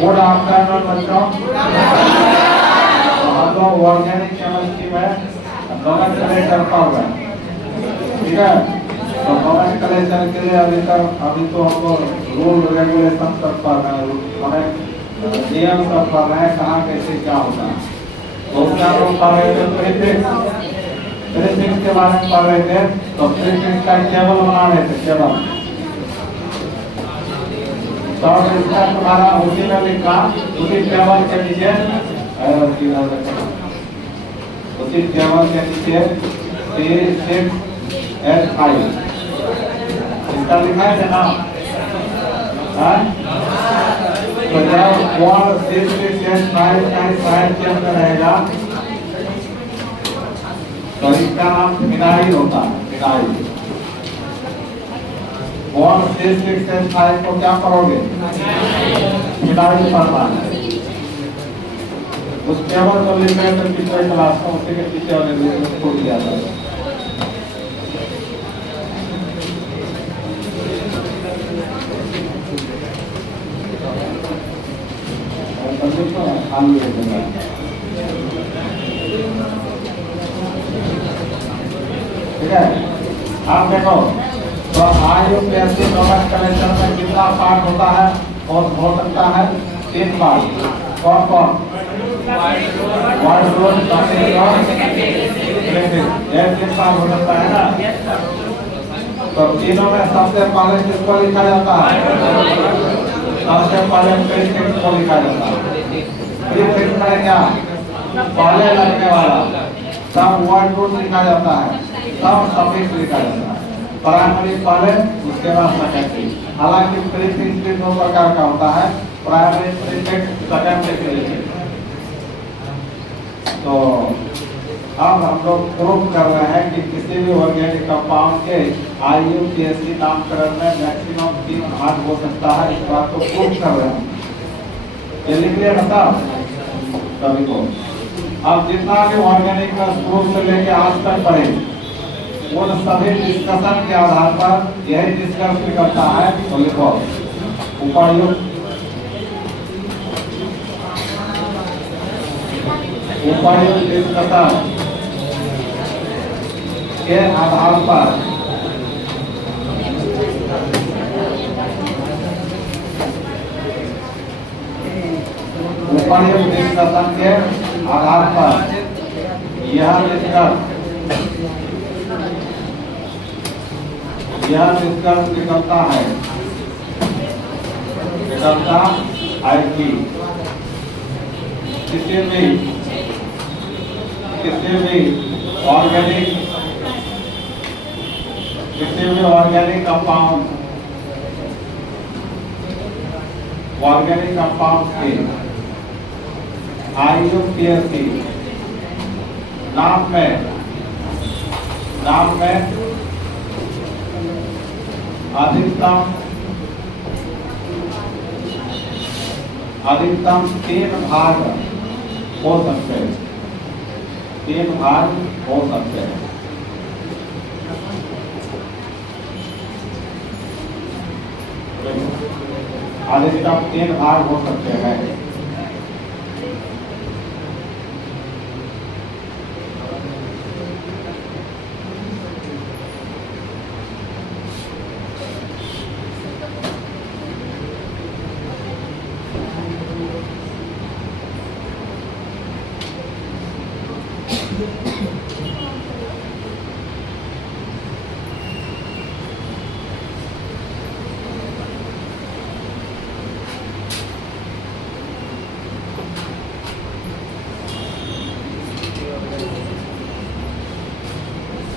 Good afternoon बच्चों। हम लोग ऑर्गेनिक केमिस्ट्री में नोमेनक्लेचर पढ़ रहे हैं, ठीक है। तो नोमेनक्लेचर के लिए अभी तो हमको रूल रेगुलेशन सब पढ़ रहे हैं, हमें नियम सब पढ़ रहे हैं, कहाँ कैसे क्या होता है। तो उसका हम पढ़ रहे थे प्रीफिक्स के बारे में पढ़ रहे थे। तो प्रीफिक्स का टेबल बना रहे थे, टेबल। तो इसका तुम्हारा उसी में लिखा, उसी टेबल के नीचे उसी टेबल के नीचे 3, 6 और 5 इसका लिखा है ना। तो जब 1, 6, 6, 5 का साइड के अंदर रहेगा तो इसका नाम फिनाइल होता है, फिनाइल। 1, 6, 6, 5 को क्या करोगे? फिनाइल पढ़ना है। उस टेबल को लिखने तो पिछले क्लास में उसी के पीछे वाले को दिया था। ठीक है, आप देखो तो IUPAC नोमेनक्लेचर में कितना पार्ट होता है और हो सकता है 3 पार्ट। कौन कौन? वाइड रोड, स्टार्टिंग और प्रीफिक्स, ये 3 पार्ट हो सकता है ना। तो तीनों में सबसे पहले किसको लिखा जाता है? सबसे पहले प्रीफिक्स को लिखा जाता है। प्रीफिक्स में क्या? पहले लगने वाला सब वाइड रोड लिखा जाता है, सब सफिक्स लिखा जाता है। प्राइमरी पहले, उसके बाद सेकेंडरी। हालांकि प्रीफिक्स भी 2 प्रकार का होता है, प्राइमरी प्रीफिक्स, सेकेंडरी प्रीफिक्स। तो अब हम लोग प्रूव कर रहे हैं कि किसी भी ऑर्गेनिक कंपाउंड के IUPAC नामकरण में मैक्सिमम 3 भाग हो सकता है। इस बात को प्रूव कर रहे हैं। ये लिख लिया ना सभी को। अब जितना भी ऑर्गेनिक का शुरू से लेके आज तक पढ़े, उन सभी डिस्कशन के आधार पर यही डिस्कस करता है। तो लिखो उपायुक्त डिस्कशन के आधार पर उपायुक्त डिस्कशन के आधार पर यह डिस्कस निकलता है कि किसी भी ऑर्गेनिक कंपाउंड के IUPAC नाम में अधिकतम 3 भाग हो सकते हैं। 3 भाग हो सकते हैं। अधिकतम 3 भाग हो सकते हैं।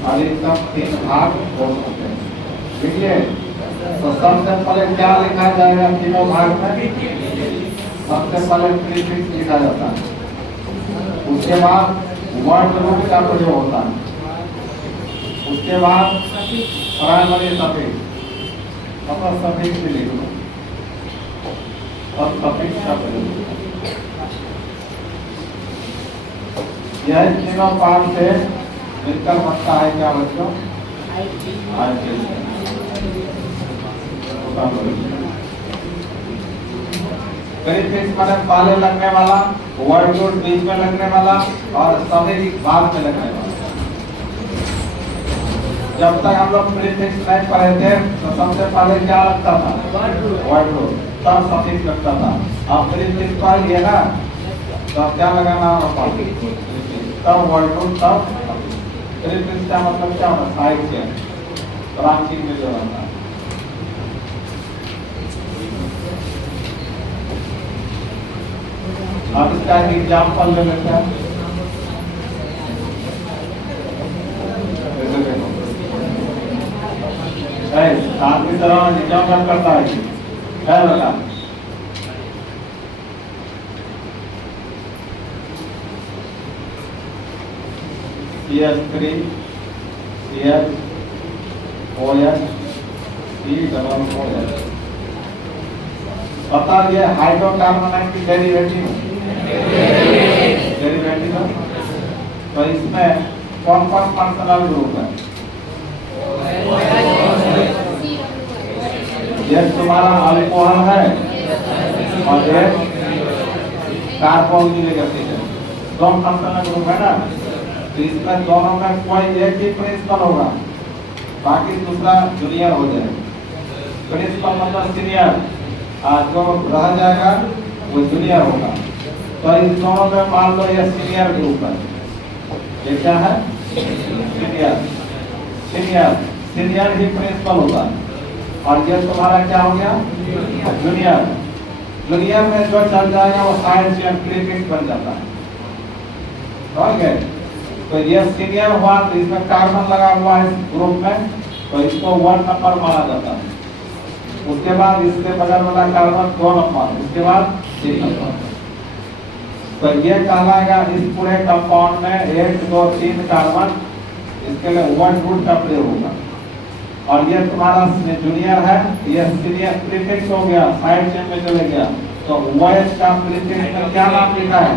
अधिकतम 3 भाग हो सकते हैं। ठीक है, तो सबसे पहले क्या लिखा जाएगा तीनों भाग में? सबसे पहले प्रीफिक्स लिखा जाता है, उसके बाद वर्ड रूट का प्रयोग होता है, उसके बाद प्राइमरी सफिक्स, मतलब सफिक्स भी लिख लो और सफिक्स का प्रयोग। यह तीनों पार्ट से मिलकर बनता है क्या बच्चों? प्रीफिक्स माने पहले लगने वाला, वर्ड रूट बीच में लगने वाला और सफिक्स बाद में लगने वाला। जब तक हम लोग प्रीफिक्स नहीं पढ़े थे तो सबसे पहले क्या लगता था? वर्ड रूट, तब सफिक्स लगता था। अब प्रीफिक्स पढ़ लिए ना, तो क्या लगाना होगा? तब वर्ड रूट, तब प्रीफिक्स का मतलब क्या होता है? साइड से ब्रांचिंग में जो रहता है। अब इसका एक एग्जाम्पल ले लेते हैं। आदमी तरह एग्जाम्पल करता है क्या लगा? CH3 CH OH COOH। बता ये हाइड्रोकार्बन की डेरिवेटिव डेरिवेटिव। तो इसमें कौन कौन फंक्शनल ग्रुप है? ये तुम्हारा अल्कोहल है और एक कार्बोक्सिलिक एसिड है, दोनों फंक्शनल ग्रुप है ना। तो इसमें दोनों में कोई एक ही प्रिंसिपल होगा, बाकी दूसरा जूनियर हो जाएगा। प्रिंसिपल मतलब सीनियर, जो रह जाएगा वो जूनियर होगा। तो इन दोनों में मान लो ये सीनियर ग्रुप है, ये क्या है? सीनियर। सीनियर सीनियर ही प्रिंसिपल होता है। और ये तुम्हारा क्या हो गया? जूनियर। जूनियर में जो चल जाएगा वो साइड चेन प्रीफिक्स बन जाता है। समझ गए? तो ये सीनियर हुआ, तो इसमें कार्बन लगा हुआ है इस ग्रुप में, तो इसको 1 नंबर माना जाता है। उसके बाद इसके बगल वाला कार्बन 2 नंबर, उसके बाद 3 नंबर। तो ये कहलाएगा इस पूरे कंपाउंड में 1 2 3 कार्बन, इसके लिए वर्ड रूट का प्रयोग होगा। और ये तुम्हारा जूनियर है, ये सीनियर प्रीफिक्स हो गया, साइड चेन में चले गया। तो OH का प्रीफिक्स में क्या नाम लिखा है?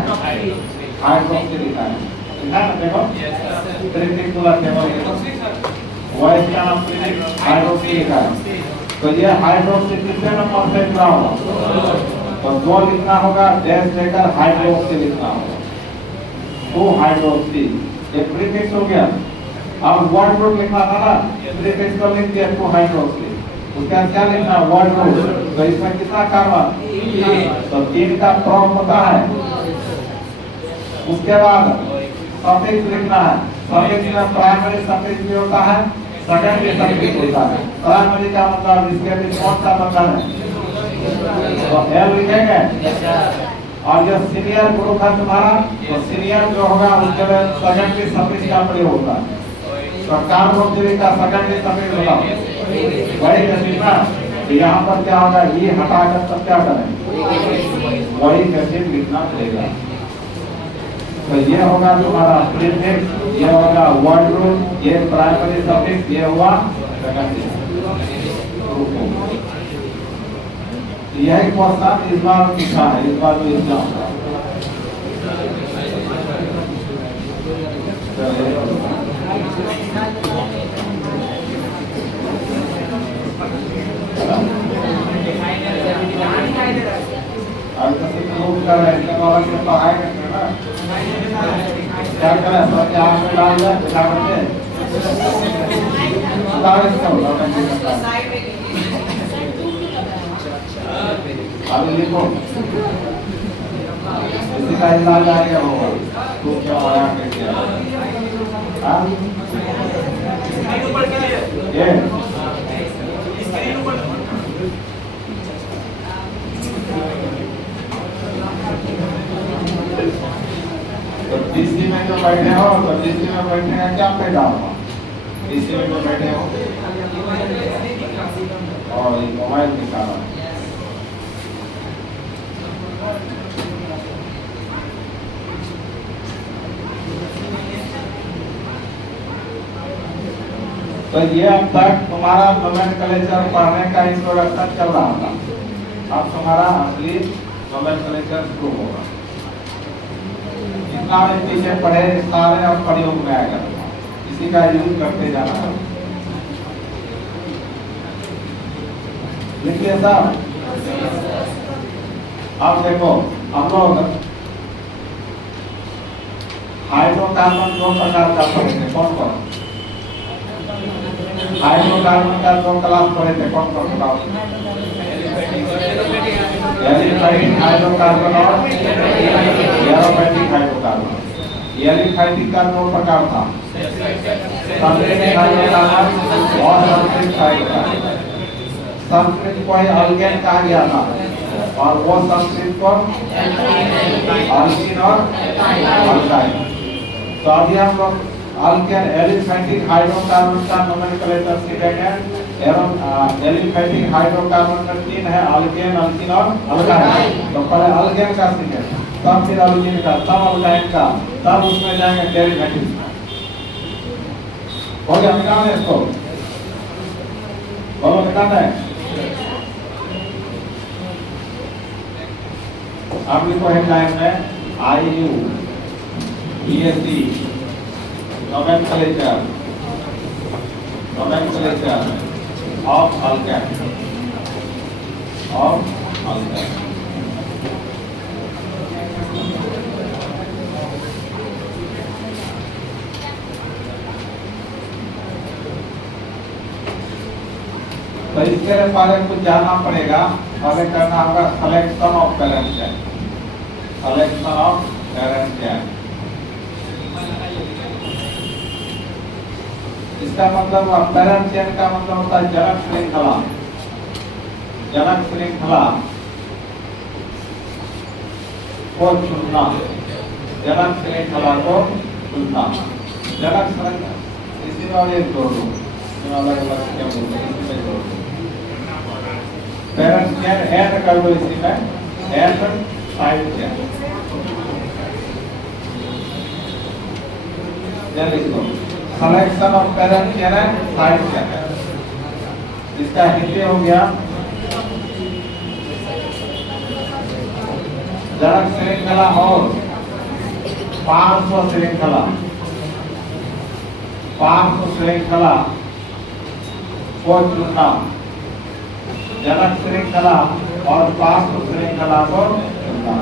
हाइड्रोक्सी लिखा है। देखो प्रीफिक्स वाला टेबल है, OH का नाम प्रीफिक्स हाइड्रोक्सी लिखा है। तो ये हाइड्रोक्सी कितने नंबर से जुड़ा होगा? तो 2 लिखना होगा, डैश देकर हाइड्रोक्सी लिखना होगा, 2 हाइड्रोक्सी। ये प्रीफिक्स हो गया। अब वर्ड रूट लिखना था ना, प्रीफिक्स को लिख दिया 2 हाइड्रोक्सी, उसके बाद क्या लिखना? Word root. तो इसमें कितना कार्बन? तो 3 का प्रॉप होता है। उसके बाद सफिक्स लिखना है। सफिक्स में प्राइमरी सफिक्स भी होता है, सेकेंडरी सफिक्स होता है। प्राइमरी का मतलब इसके बीच कौन सा मतलब है? तो L लिखेंगे। और जो सीनियर ग्रुप है तुम्हारा, तो सीनियर जो होगा उसके लिए सेकेंडरी सफिक्स का प्रयोग होता है। तो कार्बोक्सिलिक का सेकेंडरी सफिक्स होगा वही एसिड ना। तो यहाँ पर क्या होगा? ये हटाकर तब क्या करें? वही एसिड लिखना पड़ेगा। तो ये होगा तुम्हारा प्रीफिक्स, ये होगा वर्ड रूट, ये प्राइमरी सफिक्स, ये हुआ सेकेंडरी ग्रुप। यही क्वेश्चन इस बार पूछा है, इस बार भी एग्जाम का। कर रहे हैं के पढ़ाई करते हैं ना, क्या करें? सर के आँख में डाल दें, क्या करते हैं? अभी लिखो, इसी का इलाज आएगा होगा। तो क्या आया क्या? ये तो डीसी में जो बैठे हो, तो डीसी में बैठने का क्या फायदा होगा? डीसी में जो बैठे हो और मोबाइल निकाला तो ये अब तक तुम्हारा नोमेनक्लेचर पढ़ने का इंट्रोडक्शन चल रहा था। अब तुम्हारा असली नोमेनक्लेचर शुरू होगा। जितना भी पीछे पढ़े सारे अब प्रयोग में आएगा, इसी का यूज करते जाना है। लिखिए साहब। अब देखो हम लोग हाइड्रोकार्बन दो प्रकार का पढ़े थे। कौन कौन? हाइड्रोकार्बन का दो क्लास पढ़े थे। कौन कौन बताओ? एलिफैटिक हाइड्रोकार्बन और एरोमेटिक हाइड्रोकार्बन। एलिफैटिक का दो प्रकार था, संतृप्त हाइड्रोकार्बन और संतृप्त हाइड्रोकार्बन। संतृप्त को ही अल्केन कहा गया था और वो संतृप्त को अल्कीन और अल्काइन। तो अभी हम लोग अल्केन एलिफैटिक हाइड्रोकार्बन का नोमेनक्लेचर सीखेंगे। एलिफैटिक हाइड्रोकार्बन में तीन है, अल्केन, अल्कीन और अल्काइन। तो पहले अल्केन का सीखेंगे, तब फिर अल्कीन का, तब अल्काइन का, तब उसमें जाएंगे डेरिवेटिव। हो गया? निकाल दें इसको, बोलो निकाल दें। अब लिखो हेडलाइन में IU BSc nomenclature of alkane तो इसके बारे में कुछ जानना पड़ेगा। पहले करना होगा selection of parent chain. Selection of parent chain इसका मतलब पेरेंट चेन का मतलब होता है जनक श्रृंखला। जनक श्रृंखला को चुनना, जनक श्रृंखला को चुनना। जनक श्रृंखला इसी में एक जोड़ दो, अलग अलग क्या बोलते हैं, इसमें जोड़ दो। पेरेंट चेन एंड कर दो, इसी में एंड साइड चेन लिख दो। Selection of parent chain and side chain, इसका हिंदी हो गया जनक श्रृंखला और पार्श्व श्रृंखला। पार्श्व श्रृंखला को चुनना, जनक श्रृंखला और पार्श्व श्रृंखला को चुनना।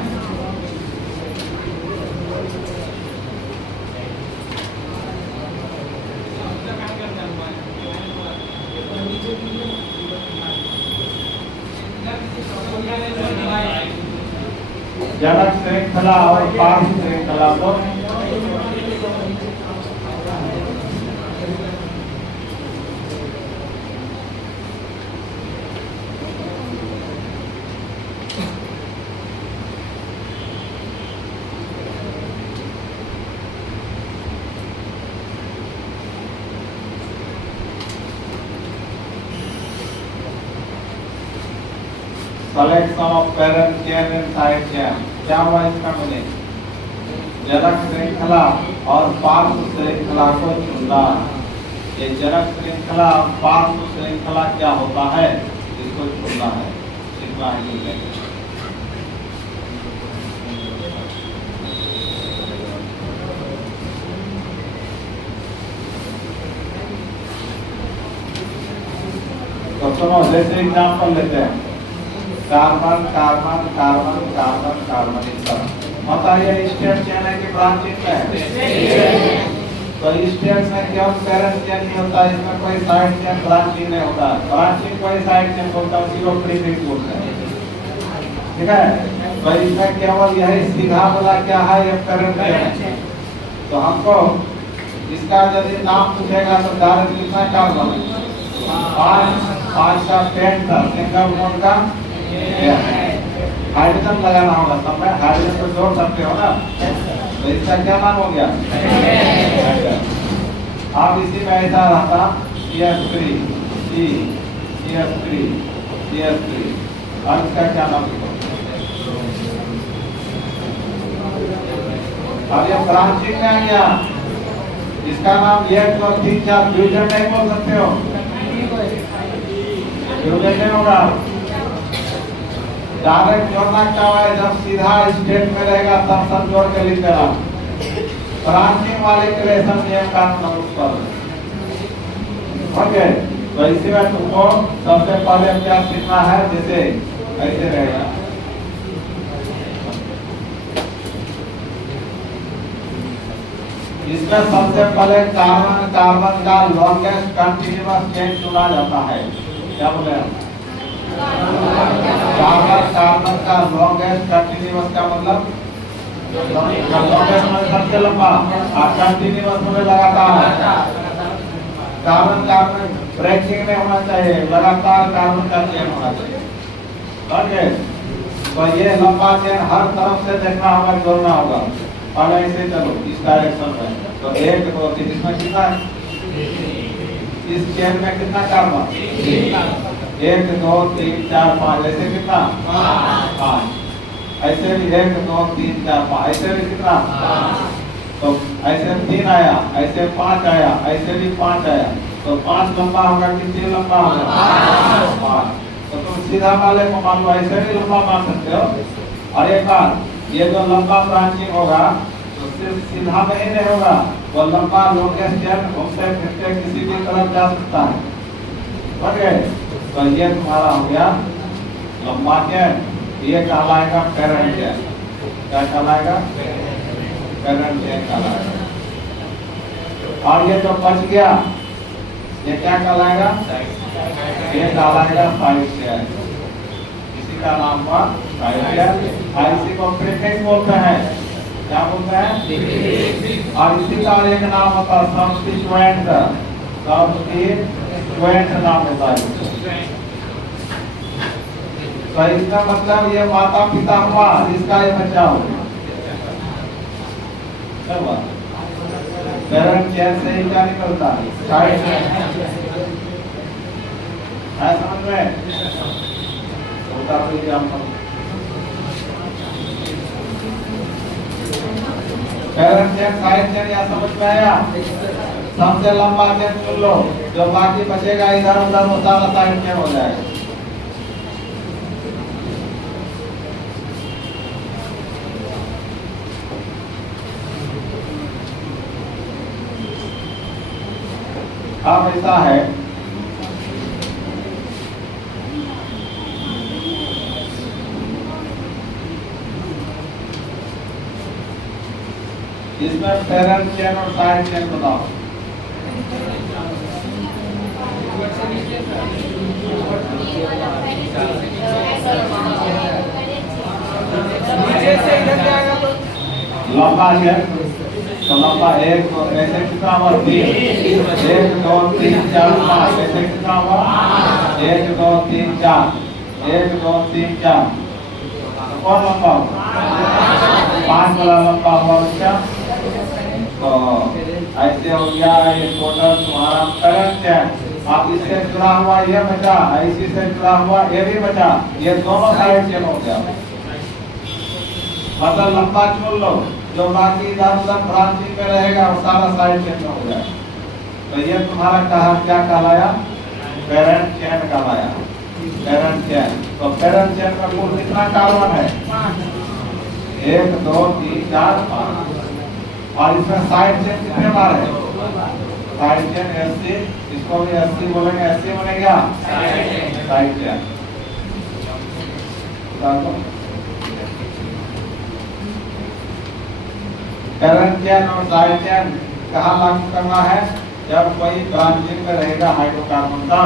जनक श्रृंखला और पार्श्व श्रृंखला को selection of parent chain and side chain. क्या हुआ इसका मीनिंग? जनक श्रृंखला और पार्श्व श्रृंखला को चुनना। ये जनक श्रृंखला और पार्श्व श्रृंखला क्या होता है, इसको चुनना है, इतना ही है। तो सुनो, जैसे एग्जाम्पल लेते हैं, carbon carbon carbon carbon carbon, इस तरह। बताइए स्टेट चेन है कि ब्रांच चेन है? तो स्टेट में केवल पेरेंट चेन नहीं होता, इसमें कोई साइड चेन ब्रांच चेन नहीं होता। ब्रांच चेन कोई साइड चेन होता है, उसी को प्रीफिक्स बोलते हैं। ठीक है? तो इसमें केवल यही सीधा वाला क्या है, ये पेरेंट चेन है। तो हमको इसका यदि नाम पूछेगा तो डायरेक्ट लिखना है कार्बन। पांच का पेंट था, सिंगल बॉन्ड का हाइड्रोजन लगाना होगा, सब में हाइड्रोजन को जोड़ सकते हो ना। तो इसका क्या नाम हो गया? आप इसी में ऐसा रहता CH3 CH3 CH3, और इसका क्या नाम लिखो? अब ये ब्रांचिंग में आ गया, इसका नाम 1 2 3 4 फ्यूजन नहीं बोल सकते हो, फ्यूजन नहीं होगा। डायरेक्ट जोड़ना क्या है, जब सीधा स्टेट में रहेगा तब सब जोड़ के लिख देना। ब्रांचिंग वाले क्रिएशन नियम का अनुसार, ओके। तो इसी में तुमको सबसे पहले क्या सीखना है, जैसे ऐसे रहेगा, इसमें सबसे पहले कार्बन कार्बन का लॉन्गेस्ट कंटीन्यूअस चेन चुना जाता है। क्या बोले, कार्बन कार्बन का लॉन्गेस्ट कंटीन्यूअस का मतलब लॉन्गेस्ट में सबसे लंबा और कंटीन्यूअस में लगातार है। कार्बन कार्बन ब्रेकिंग नहीं होना चाहिए, लगातार कार्बन का चेन होना चाहिए। ओके, तो ये लंबा चेन हर तरफ से देखना होगा, जोड़ना होगा। पहले ऐसे चलो इस डायरेक्शन में, तो 1 2 3, इसमें कितना, इस चेन में कितना कार्बन, 1 2 3 4 5, ऐसे कितना 5, ऐसे भी 1 2 3 4 5, ऐसे भी कितना, तो ऐसे 3 आया, ऐसे 5 आया, ऐसे भी 5 आया, तो 5 लंबा होगा कि 3 लंबा होगा, 5। तो तुम सीधा वाले को मान लो, ऐसे भी लंबा मान सकते हो। और एक बार ये जो लंबा ब्रांचिंग होगा तो सिर्फ सीधा में ही नहीं होगा, वो लंबा लॉन्गेस्ट चेन घूमते फिरते किसी भी तरफ जा सकता है। ओके, तो ये तुम्हारा हो गया लंबा चेन, ये कहलाएगा पेरेंट चेन। क्या कहलाएगा, पेरेंट चेन कहलाएगा। और ये जो बच गया ये क्या कहलाएगा, ये कहलाएगा साइड चेन। इसी का नाम हुआ साइड चेन। इसी को प्रीफिक्स बोलते हैं। क्या बोलते हैं, और इसी का एक नाम होता है सब्स्टिट्यूएंट। सब्स्टिट्यूएंट नाम होता है। तो इसका मतलब ये माता पिता हुआ, इसका ये बच्चा हो गया। पेरेंट चेन से ही क्या निकलता है, साइड चेन। समझ में होता तो पेरेंट चेन साइड चेन या समझ में आया। सबसे लंबा चेन चुन लो, जो बाकी बचेगा इधर उधर वो सारा साइड चेन हो जाएगा। अब ऐसा है, इसमें पेरेंट चेन और साइड चेन बताओ। लंबा चेन तो लंबा 1 2, ऐसे कितना हुआ 3, 1 2 3 4 5, ऐसे कितना हुआ 1 2 3 4, 1 2 3 4। कौन लंबा हुआ, 5 वाला लंबा हुआ उसका। तो ऐसे हो गया ये टोटल तुम्हारा पेरेंट चेन। आप इससे जुड़ा हुआ ये बचा, इसी से जुड़ा हुआ ये भी बचा, ये दोनों साइड चेन हो गया। मतलब लंबा चुन लो, जो बाकी इधर उधर ब्रांचिंग में रहेगा वो सारा साइड चेन में हो गया। तो ये तुम्हारा कहा क्या कहलाया, पेरेंट चेन कहलाया, पेरेंट चेन। तो पेरेंट चेन में कुल कितना कार्बन है, 1 2 3 4 5। और इसमें साइड चेन कितने बार है, साइड चेन SC, इसको भी SC बोलेंगे, SC बनेगा साइड चेन। पेरेंट चेन और साइड चेन कहाँ लागू करना है, जब कोई ब्रांचिंग में रहेगा हाइड्रोकार्बन का।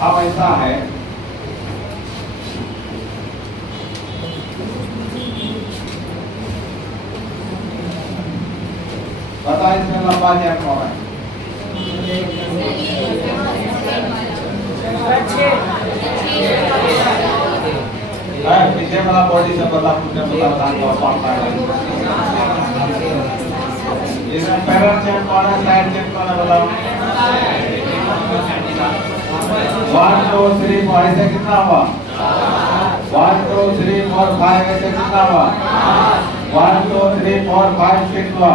अब ऐसा है, बता इसमें लंबा चैन कौन है? पीछे वाला बॉडी से बता कौन सा है? इसमें पैरेंट चैन कौन है, साइड चैन कौन है बताओ? 1 2 3 4 ऐसे कितना हुआ? 1 2 3 4 5 ऐसे कितना हुआ? 1 2 3 4 5 6 हुआ।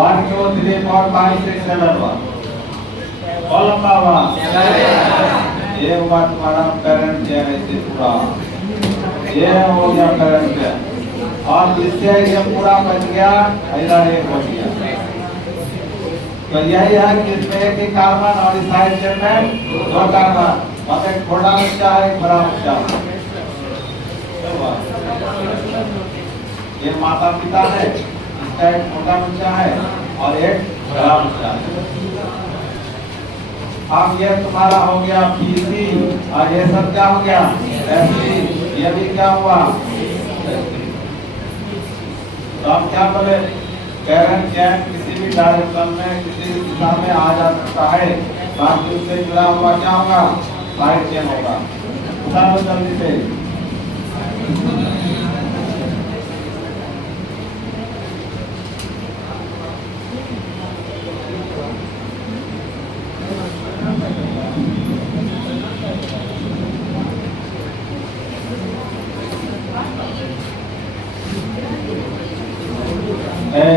1 2 3 4 5 6 7 हुआ। और लंबा हुआ ये हुआ तुम्हारा पैरेंट चैन ऐसे पूरा, ये हो गया पैरेंट चैन। और इससे ये पूरा बच गया, इधर एक बच गया। तो यही है कि इसमें एक ही कार्बन और इस साइड चेन में 2 कार्बन, मतलब एक छोटा बच्चा है एक बड़ा बच्चा। ये माता पिता है, इसका एक छोटा बच्चा है और एक बड़ा बच्चा है। अब ये तुम्हारा हो गया पीसी और ये सब क्या हो गया एफसी, ये भी क्या हुआ। तो हम क्या बोले, पैरेंट चैन किसी भी डायरेक्शन में किसी भी दिशा में आ जा सकता है, बाकी उससे जुड़ा हुआ क्या होगा, साइड चैन होगा। उठा लो जल्दी से।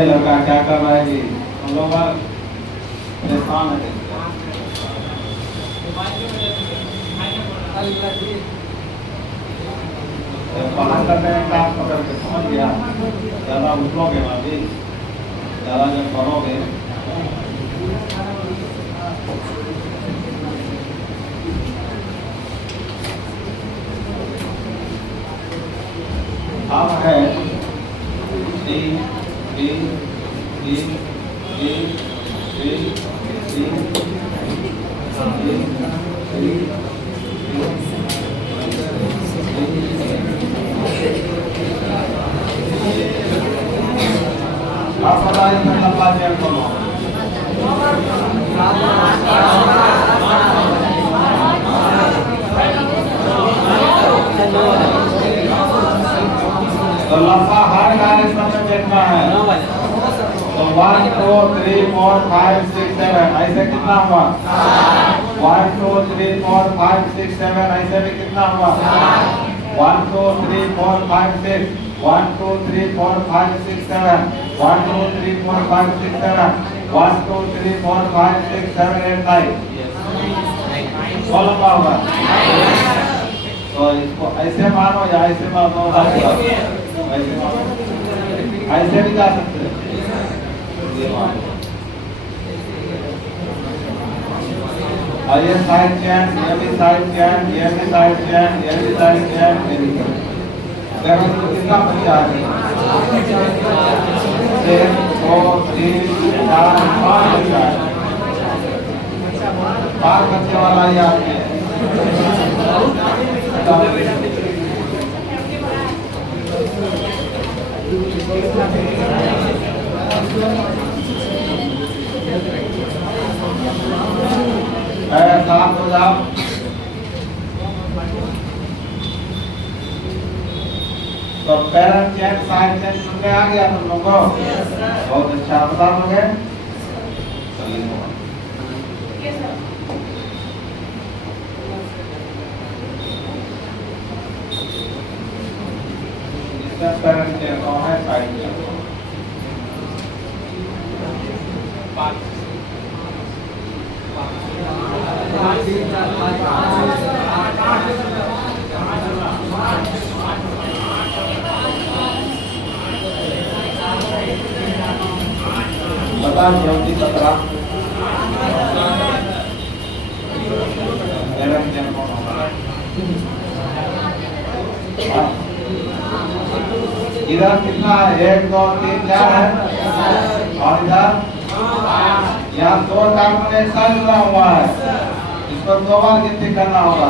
लड़का क्या कर रहा है, हम लोग परेशान है। बाहर करने में काम पकड़ के समझ गया, ज्यादा उछलोगे ना भी, ज्यादा जब करोगे अब है D B D D D D आप बताइए मैं लंबा चैन करो। तो लंबा हर डायरेक्शन में देखना है। तो 1 2 3 4 5 6 7 ऐसे कितना हुआ? 1 2 3 4 5 6 7 ऐसे भी कितना हुआ? 1 2 3 4 5 6 1 2 3 4 5 6 7 1 2 3 4 5 6 7 1 2 3 4 5 6 7 8 9 बहुत लंबा होगा। तो इसको ऐसे मानो या ऐसे मानो, ऐसे मानो, ऐसे भी जा सकते हैं। और ये साइड चैन, ये भी साइड चैन, ये भी साइड चैन, ये भी साइड चैन, ये भी देखो तो कितना बच्चा है, 1 2 3 4 5 बच्चा है, 5 बच्चे वाला ये आदमी है। साफ हो जाओ। तो पैरेंट चैन साइड चैन सुन में आ गया तुम लोगों को? बहुत अच्छा, बता दोगे? इसका पैरेंट चैन कौन है, साइड चैन बता जल्दी बता। इधर कितना है, 1 2 3 4 है और इधर यहाँ 2 कार्बन एक साथ जुड़ा हुआ है, इसको 2 बार गिनती करना होगा,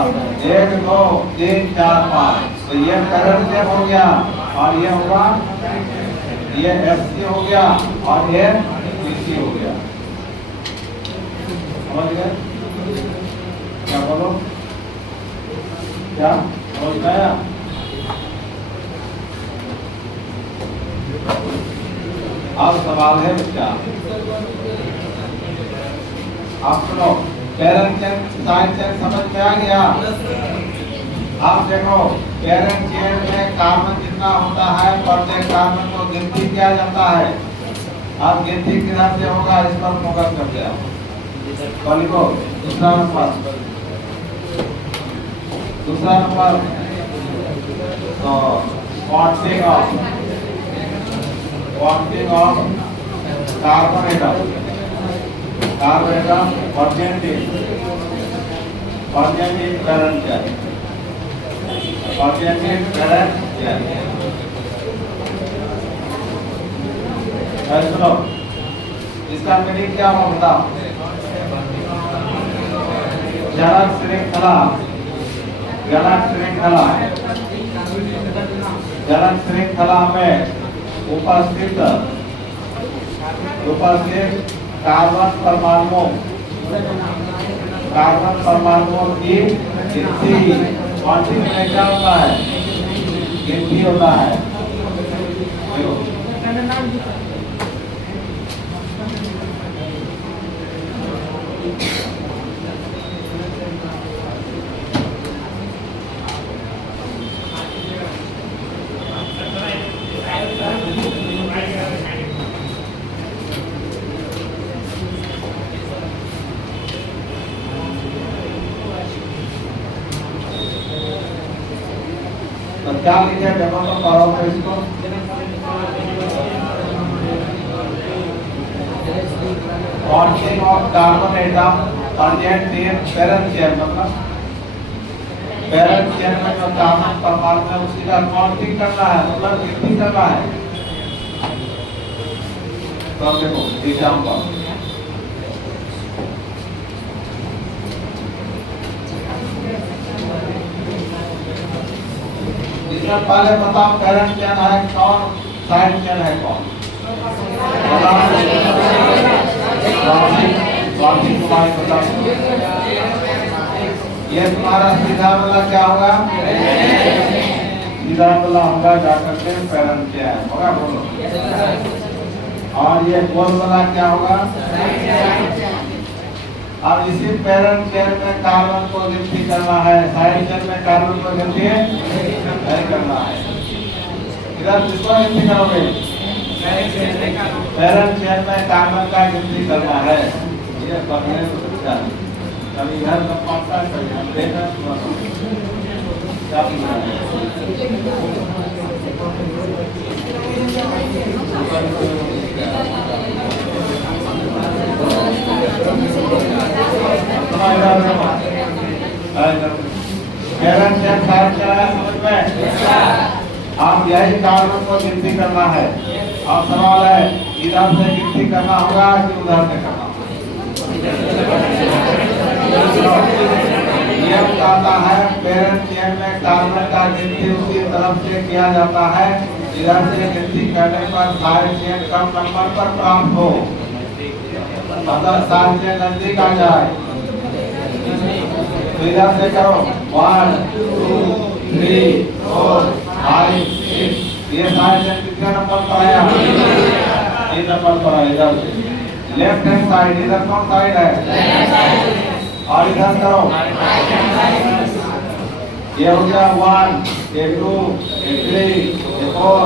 1 2 3 4 5। तो ये पैरेंट चैन हो गया और ये हुआ, ये एफसी हो गया और ये गिनती हो गया। समझ गए? क्या बोलो? क्या समझ में आया? अब सवाल है क्या? आप सुनो, पेरेंट चेन साइड चेन समझ में आ गया? आप देखो, पेरेंट चेन में कार्बन जितना होता है प्रत्येक कार्बन को गिनती किया जाता है। अब गिनती किधर से होगा इस पर फोकस करते हैं। लिखो दूसरा नंबर तो quantity of carbon atom percent in parent chain. सुनो, इसका मीनिंग क्या हुआ बताओ? जनक श्रृंखला में उपस्थित कार्बन परमाणुओं की गिनती क्वांटिटी में क्या होता है? गिनती होता है। क्या लिखे देखो तो पढ़ो तो इसको। Quantity of carbon atom present in parent chain, मतलब पेरेंट चेन में जो कार्बन परमाणु है उसी का काउंटिंग करना है, मतलब गिनती करना है। तो देखो एग्जांपल, इसमें पहले बताओ पेरेंट चेन है कौन, साइड चेन है कौन? ये तुम्हारा सीधा वाला क्या होगा? सीधा वाला होगा जाकर के पेरेंट चेन होगा, बोलो। और ये गोल वाला क्या होगा? अब इसी पेरेंट चेन में कार्बन को गिनती करना है, साइड चेन में कार्बन को गिनती नहीं करना है। इधर किसको गिनती करोगे? पेरेंट चेन में कार्बन का गिनती करना है। ये पढ़ने को अच्छा है। कभी इधर का पाता है, कभी हम देखा क्या पूछा है? पेरेंट चेन साइड चेन है, समझ में? आप यही कार्बन को गिनती करना है। अब सवाल है इधर से गिनती करना होगा कि उधर से करना होगा? ये बताता है पेरेंट चेन में कार्बन का गिनती उसी तरफ से किया जाता है, इधर से गिनती करने पर साइड चेन कम नंबर पर प्राप्त हो, मतलब साइड चेन नजदीक आ जाए। तो इधर से करो 1 2 3 4 5 6, ये साइड चेन कितने नंबर पर आया? 3 नंबर पर आया। इधर से लेफ्ट हैंड साइड, इधर कौन साइड है? और इधर करो, ये हो गया 1 2 3 4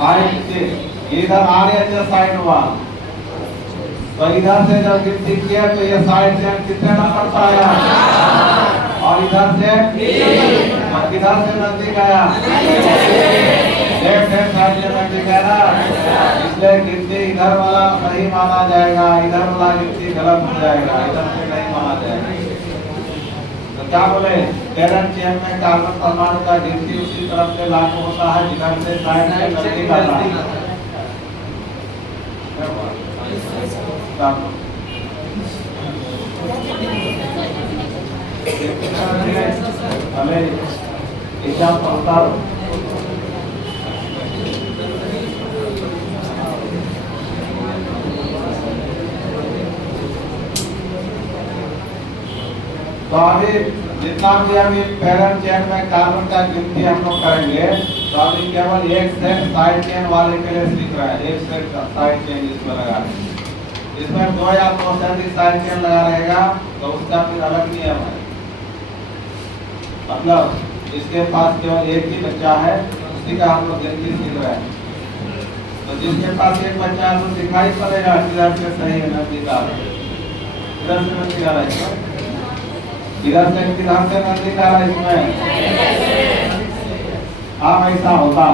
5 6, इधर आ गया साइड 1। तो इधर से जब गिनती किया तो ये साइड चेन कितने नंबर पर आया? और इधर से किधर से नजदीक आया? लेफ्ट हैंड साइड से नजदीक है ना, इसलिए गिनती इधर वाला सही माना जाएगा, इधर वाला गिनती गलत हो जाएगा, इधर से नहीं माना जाएगा। तो क्या बोले? पेरेंट चेन में कार्बन परमाणु का गिनती उसी तरफ से लागू होता है जिधर से साइड से नजदीक आता है। हमें एग्जाम पढ़ता तो अभी जितना भी अभी पैरेंट चेन में कार्बन का गिनती हम लोग करेंगे, तो अभी केवल एक सेट साइड चेन वाले के लिए सीख रहा है। एक सेट साइड चेन इसमें लगा है, इसमें 2 या 2 से अधिक साइड चेन लगा रहेगा तो उसका फिर अलग नियम है। मतलब इसके पास केवल एक ही बच्चा है, उसी का हम लोग गिनती सीख रहे हैं। तो जिसके पास एक बच्चा है तो दिखाई पड़ेगा किधर से सही है नजदीक आ रहा है, किधर से नजदीक आ रहा है, किधर से नजदीक आ रहा है इसमें। हाँ ऐसा होता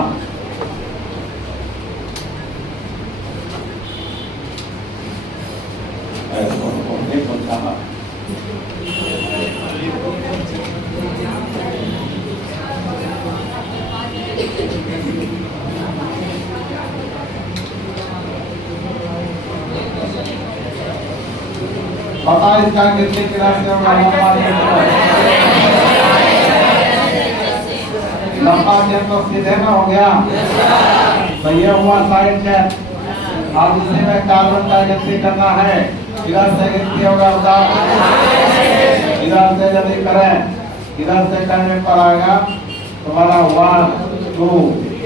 एक बच्चा है। पता इसका कितनी क्लास से लंबा चेन तो सीधे में हो गया, तो ये हुआ साइड चेन। अब इसी में कार्बन का गिनती करना है, इधर से गिनती होगा इधर से यदि करें, इधर से करने पर आएगा तुम्हारा 1 2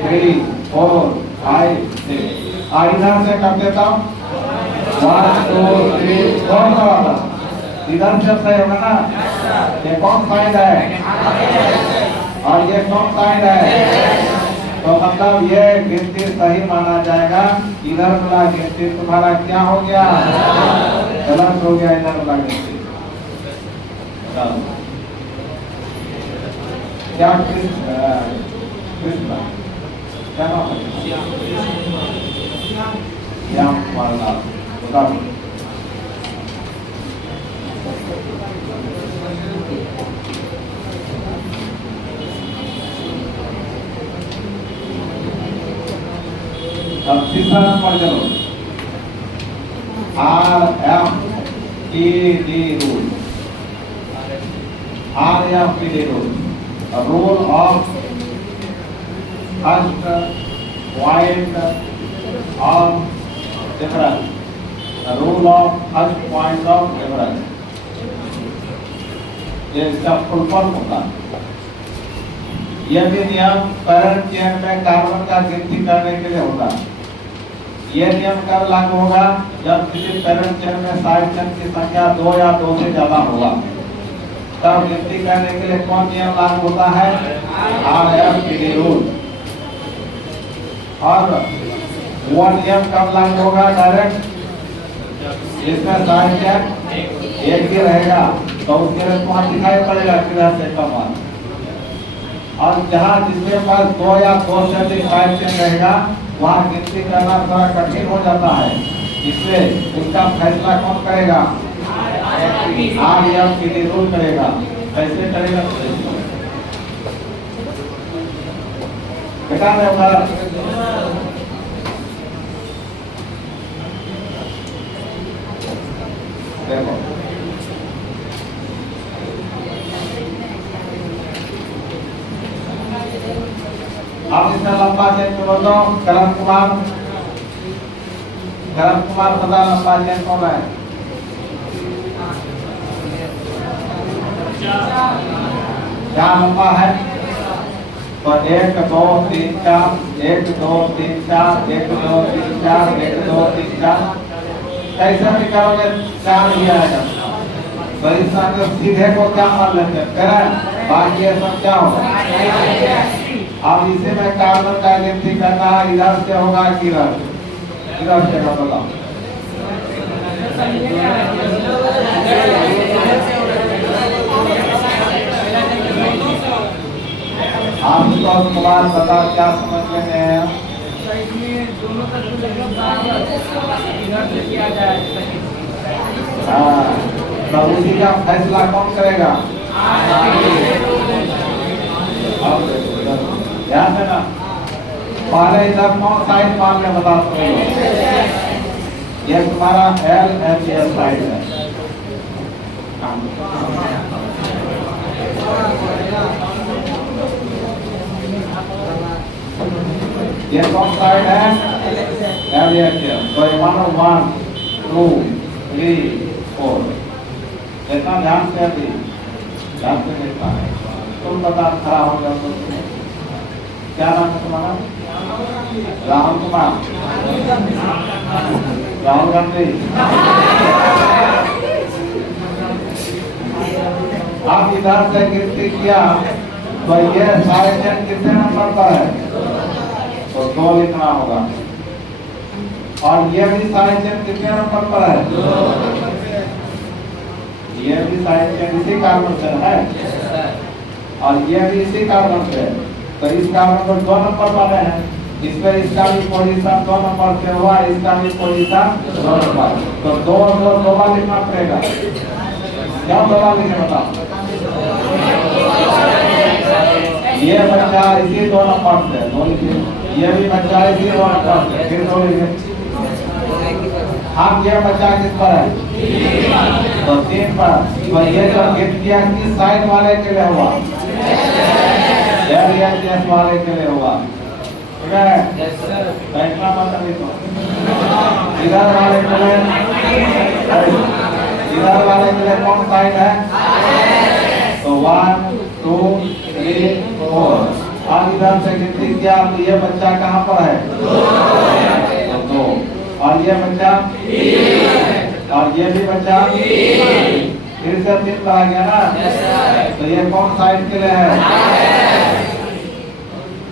3 4 5 6। इधर से करते तब 1 2 3 कौन सा वाला इधर से सही होगा ना। ये कौन साइड है और ये कौन साइड है, तो मतलब ये गिनती सही माना जाएगा। इधर वाला गिनती तुम्हारा क्या हो गया, गलत हो गया इधर वाला गिनती। क्या कृष्ण क्या नाम है, श्याम वाला बता। अब तीसरा नंबर चलो, RFPD rule. RFPD rule, rule of first point of difference, rule of first point of difference, ये इसका फुल फॉर्म होता है। यह भी नियम पैरेंट चेन में कार्बन का गिनती करने के लिए होता है। यह नियम कब लागू होगा, जब किसी पैरेंट चेन में साइड चेन की संख्या 2 या 2 से ज्यादा होगा, तब गिनती करने के लिए कौन नियम लागू होता है, RFPD रूल। और वह नियम कब लागू होगा, डायरेक्ट जिसमें साइड चेन एक ही रहेगा तो उसके लिए तुम्हारा दिखाई पड़ेगा किधर से कम है। और जहाँ जिसके पास 2 या 2 से अधिक साइड चेन रहेगा वहाँ गिनती करना थोड़ा कठिन हो जाता है, इसलिए उसका फैसला कौन करेगा, RFPD रूल करेगा। कैसे करेगा बेटा, मैं देखो आप इसमें लंबा चेन को बोलो, करण कुमार पता लंबा चेन कौन है, क्या लंबा है, तो 1 2 3 4 1 2 3 4 1 2 3 4 1 2 3 4, कैसे भी करोगे 4 ही आएगा। तो इस तरह सीधे को क्या मान लेते हैं, करें, बाकी ये सब क्या होगा। अब इसे में कार्बन का गिनती करना है, इधर से होगा किधर से का बताओ। आप तो कुमार बता क्या समझ में है, हाँ, तो उसी का फैसला कौन करेगा, ध्यान देना। पहले इधर कौन साइड मान के बता सकते हो, ये तुम्हारा LFS साइड है। ये कौन साइड है, LFS। तो ये मानो 1 2 3 4, इतना ध्यान से अभी ध्यान से देखता है। तुम बता खड़ा हो गया तो क्या नाम है तुम्हारा? राहुल कुमार, राहुल गांधी। आप इधर से गिनती किया तो ये सारे जन कितने नंबर पर है? तो 2 लिखना होगा। और ये भी सारे जन कितने नंबर पर है? ये भी सारे जन इसी कार्बन से है और ये भी इसी कार्बन से। तो इस कार्बन पर 2 नंबर वाले हैं, इसमें इसका भी पोजीशन 2 नंबर से हुआ, इसका भी पोजीशन 2 नंबर। तो 2 बार लिखना पड़ेगा। क्या 2 बार लिखे बताओ? ये बच्चा इसी 2 नंबर से 2 लिखे, ये भी बच्चा इसी 2 नंबर से फिर 2 लिखे। आप ये बच्चा किस पर है? तो 3 पर। तो ये जो गिफ्ट किया किस साइड वाले के लिए हुआ? एस वाले के लिए हुआ, ठीक है? इतना मतलब लिखो। इधर वाले के लिए, इधर वाले के लिए कौन साइड है? तो 1 2 3 4। अब इधर से गिनती किया तो ये बच्चा कहाँ पर है? 2। और ये बच्चा 3 और ये भी बच्चा 3। फिर से 3 पर आ गया ना? तो ये कौन साइड के लिए है?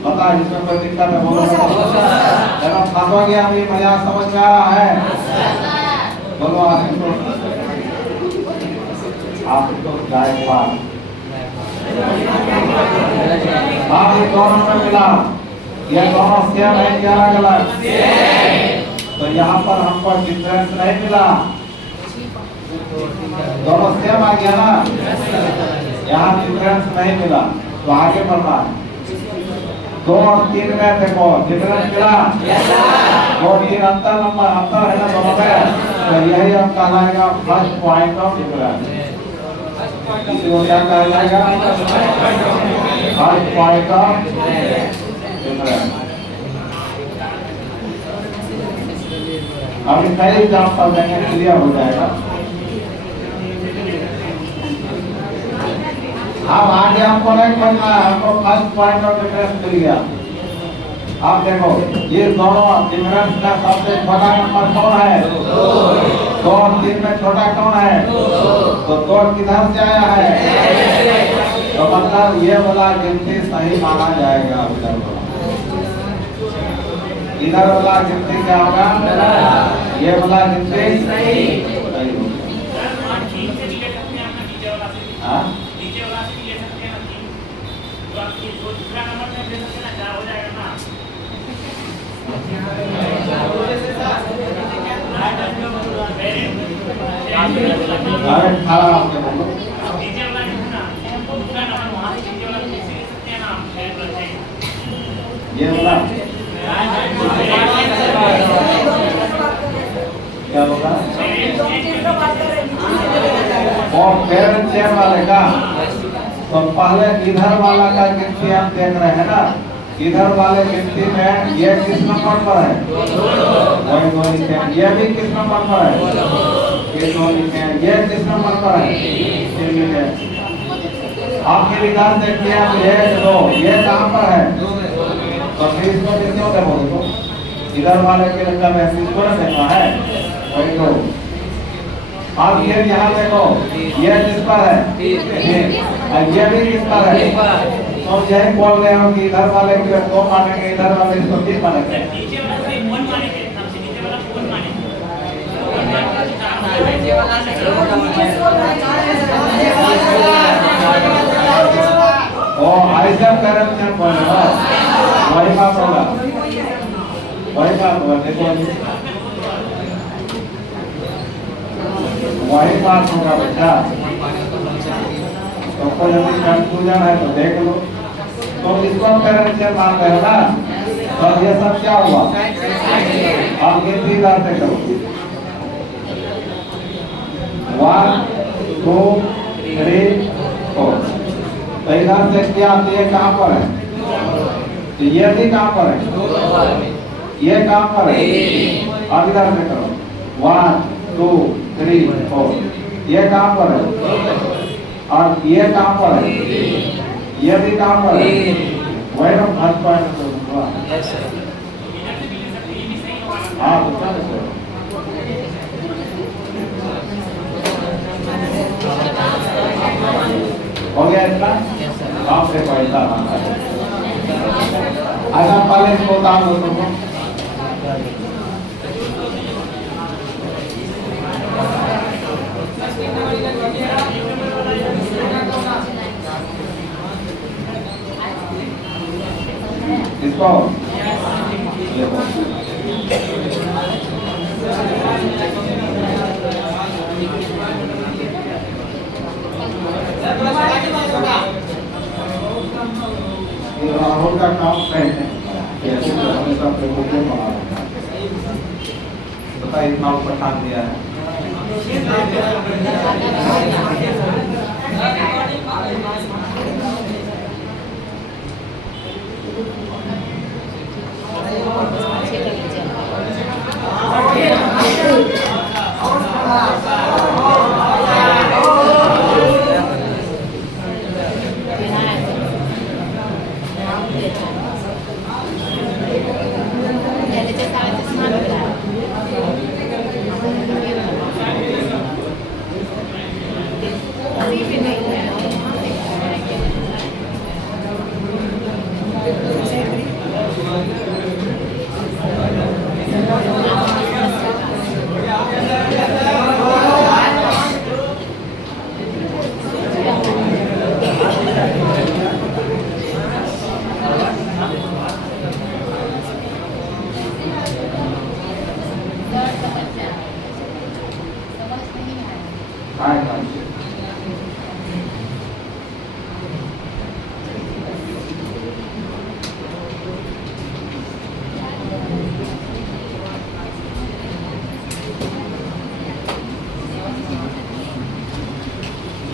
बता, इसमें कोई दिक्कत है बोलो। चलो खास हो गया, अभी मजा समझ में आ रहा है? बोलो आपको गायकवाड़ आप ये दोनों में मिला, ये दोनों सेम है क्या अलग अलग? तो यहाँ पर हमको डिफरेंस नहीं मिला, दोनों सेम आ गया ना? यहाँ डिफरेंस नहीं मिला तो आगे बढ़ना है। 2 और 3 में देखो डिफरेंस मिला। 2 3 अंतर है ना दोनों में। तो यही हम कहलाएगा फर्स्ट पॉइंट ऑफ डिफरेंस। इसको क्या कहलाएगा? First point of difference. अभी कई एग्जाम्पल देंगे, क्लियर हो जाएगा। अब आगे हमको नहीं पढ़ना है, हमको फर्स्ट पॉइंट ऑफ डिफरेंस मिल गया। आप देखो ये दोनों डिफरेंस का सबसे छोटा नंबर कौन है? 2 और 3 में छोटा कौन है? तो 2 किधर से आया है? तो मतलब ये वाला गिनती सही माना जाएगा। इधर वाला गिनती क्या होगा? ये वाला गिनती सही होगा। ये बोला क्या होगा? और पेरेंट चेयर वाले का तो पहले इधर वाला का गिनती हम देख रहे हैं ना? इधर वाले गिनती में ये किस नंबर पर है? वही 2 लिखे हैं। ये भी किस नंबर पर है? ये 2 लिखे हैं। ये किस नंबर पर है? 3 लिखे हैं। आपके विधान से किया 1 2 ये कहाँ पर है? तो फिर इसको कितने होते बोलो तो इधर वाले के लिए मैसेज को देखना है। वही 2। अब ये यहाँ देखो ये किस पर है? ये भी किस पर है? तो यही बोल रहे हो कि इधर वाले के लिए 2 मानेंगे, इधर वाले इसको 3 मानेंगे। ओ ऐसा करेक्शन बोलेगा, वही बात होगा, वही बात होगा। देखो वही बात होगा बच्चा। तो कोई यदि कंफ्यूजन है तो देख लो। तो इसको करेक्शन मान रहे हो ना? तो ये सब क्या हुआ? अब गिनती करते करो 1 2 3 4। तो इधर से क्या ये कहाँ पर है? तो ये भी कहाँ पर है? ये कहाँ पर है? अब इधर से करो 1 2 3 4। ये कहाँ पर है? और ये कहाँ पर है, ये भी कहाँ पर है, वही हम फर्स्ट पॉइंट हुआ। हाँ हो गया इतना काम से पैसा आधा पहले इसको उतार दो तुमको। इसको राहुल का काम है पता इतना पठान दिया है।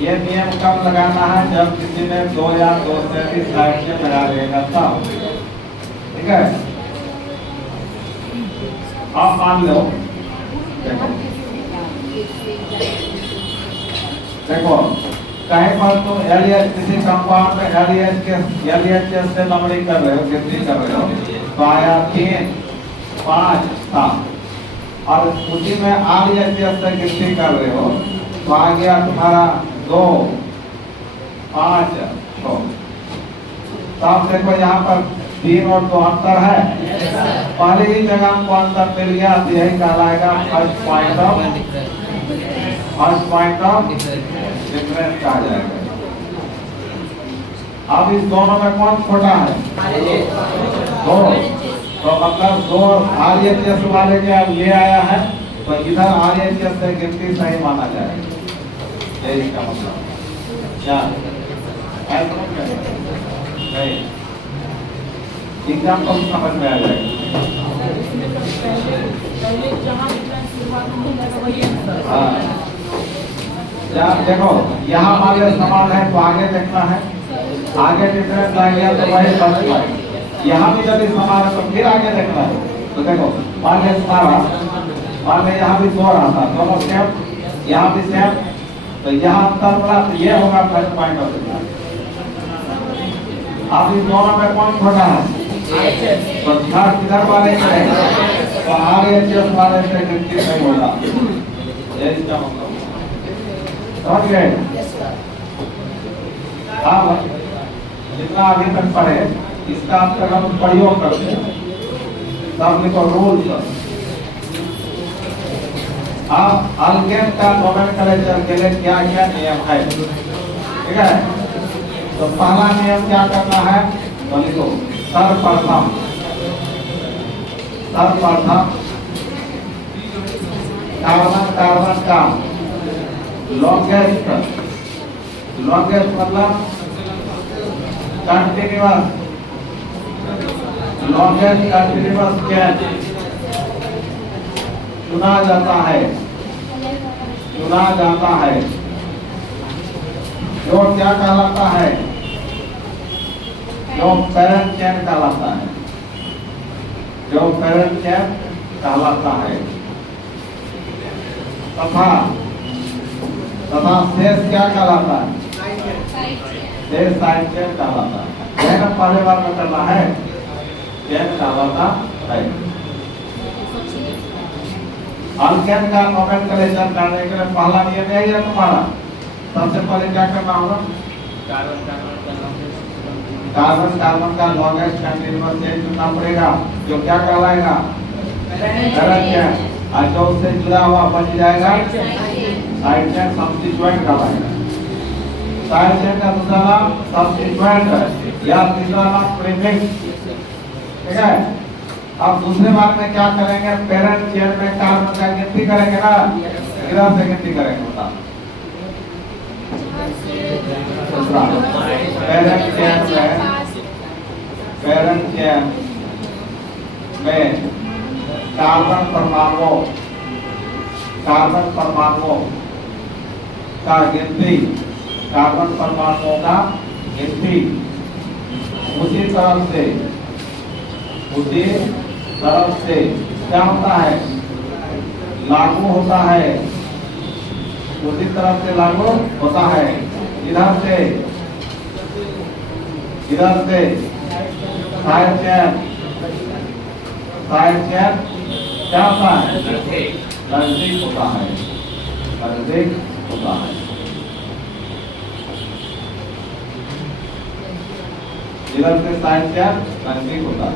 ये नियम कब लगाना है, जब किसी ने 2 या 2 से अधिक साइड से लगा देगा तब, ठीक है। आप मान लो देखो कहीं पर तो एलियस किसी कंपाउंड में एलियस से नंबरिंग कर रहे हो, गिनती कर रहे हो, तो आया 3 5 7 और उसी में आरएचएस से गिनती कर रहे हो तो आ गया तुम्हारा 2 5 6। तब देखो यहाँ पर 3 और 2 अंतर है, पहले ही जगह हमको अंतर मिल गया तो यही कहलाएगा फर्स्ट पॉइंट ऑफ डिफरेंस कहा जाएगा। अब इस दोनों में कौन छोटा है, 2, तो मतलब 2 आरएचएस वाले के अब ले आया है तो इधर आरएचएस से गिनती सही माना जाएगा, यही इसका मतलब क्या नहीं एग्जाम को समझ में आ जाएगा। देखो यहाँ हमारे समान है तो आगे देखना है, आगे डिफरेंस आ गया तो वही फर्स्ट पॉइंट, यहाँ भी जब समान है तो फिर आगे देखना है। तो देखो मान लिया तुम्हारा, मान लिया यहाँ भी 2 रहा था, दोनों सेम, यहाँ भी सेम, तो यहाँ अंतर बड़ा तो ये होगा फर्स्ट पॉइंट ऑफ डिफरेंस। अब इस दोनों में कौन छोटा है, तो थर्ड किधर वाले के रहेगा तो आरएचएस वाले से गिनती नहीं होगा, ये इसका मतलब समझ गए। अब जितना अभी तक पढ़े इसका हम प्रयोग करते हैं, तब लिखो रूल्स। अब अल्केन का नोमेनक्लेचर के लिए क्या क्या नियम है, ठीक है। तो पहला नियम क्या करना है, तो लिखो सर्वप्रथम कार्बन का लॉन्गेस्ट मतलब कंटिन्यूअस चेन चुना जाता है, जो क्या कहलाता है, जो पैरेंट चेन कहलाता है, तथा शेष क्या कहलाता है, ये साइड चेन कहलाता है। यह ना पहले बार में करना है, चेन कहलाता है। अल्केन का नोमेनक्लेचर करने के लिए पहला नियम यही है तुम्हारा। सबसे पहले क्या करना होगा, कार्बन कार्बन का लॉन्गेस्ट कंटीन्यूअस चेन चुनना पड़ेगा, जो क्या कहलाएगा, पैरेंट चेन। और जो उससे जुड़ा हुआ बच जाएगा साइड चेन सब्स्टिट्यूएंट कहलाएगा। साइड चेन का दूसरा नाम सब्स्टिट्यूएंट या तीसरा नाम प्रीफिक्स, ठीक है। अब दूसरे बात में क्या करेंगे, पेरेंट चेन में कार्बन का गिनती करेंगे ना, इधर से गिनती करेंगे। बता पेरेंट चेन में कार्बन परमाणुओं का गिनती, कार्बन परमाणुओं का गिनती उसी तरफ से क्या होता है, लागू होता है, उसी तरफ से लागू होता है। इधर से साइड चेन क्या होता है, नजदीक होता है, नजदीक होता है। इधर से साइड चेन नजदीक होता है।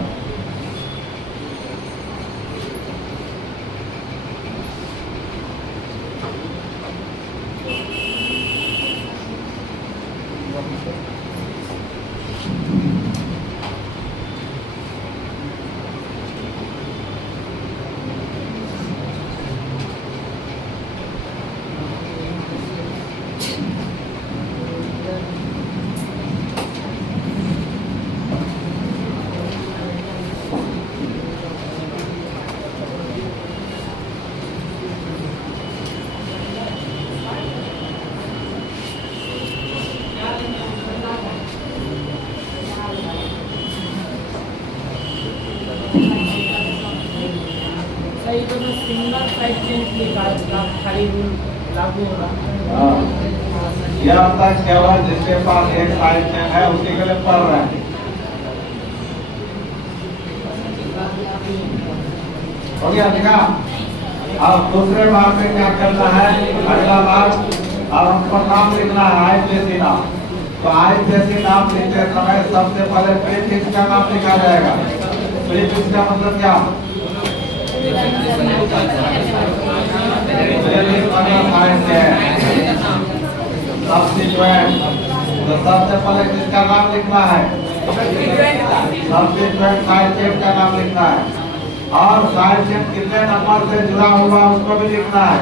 सिंगल साइड चेन के खाली रूल लागू होगा। यह होता है केवल जिसके पास एक साइड चेन है उसी के लिए पढ़ रहे हैं। हो गया देखा। अब दूसरे बार में क्या करना है, अगला बार अब हमको नाम लिखना है, आईपीसी नाम। तो आईपीसी नाम लिखते समय सबसे पहले प्रीफिक्स का नाम लिखा जाएगा। प्रीफिक्स का मतलब क्या, सब्स्टिट्यूएंट। तो सबसे पहले किसका नाम लिखना है, सब्स्टिट्यूएंट साइड चेन का नाम लिखना है। और साइड चेन कितने नंबर से जुड़ा हुआ उसको भी लिखना है।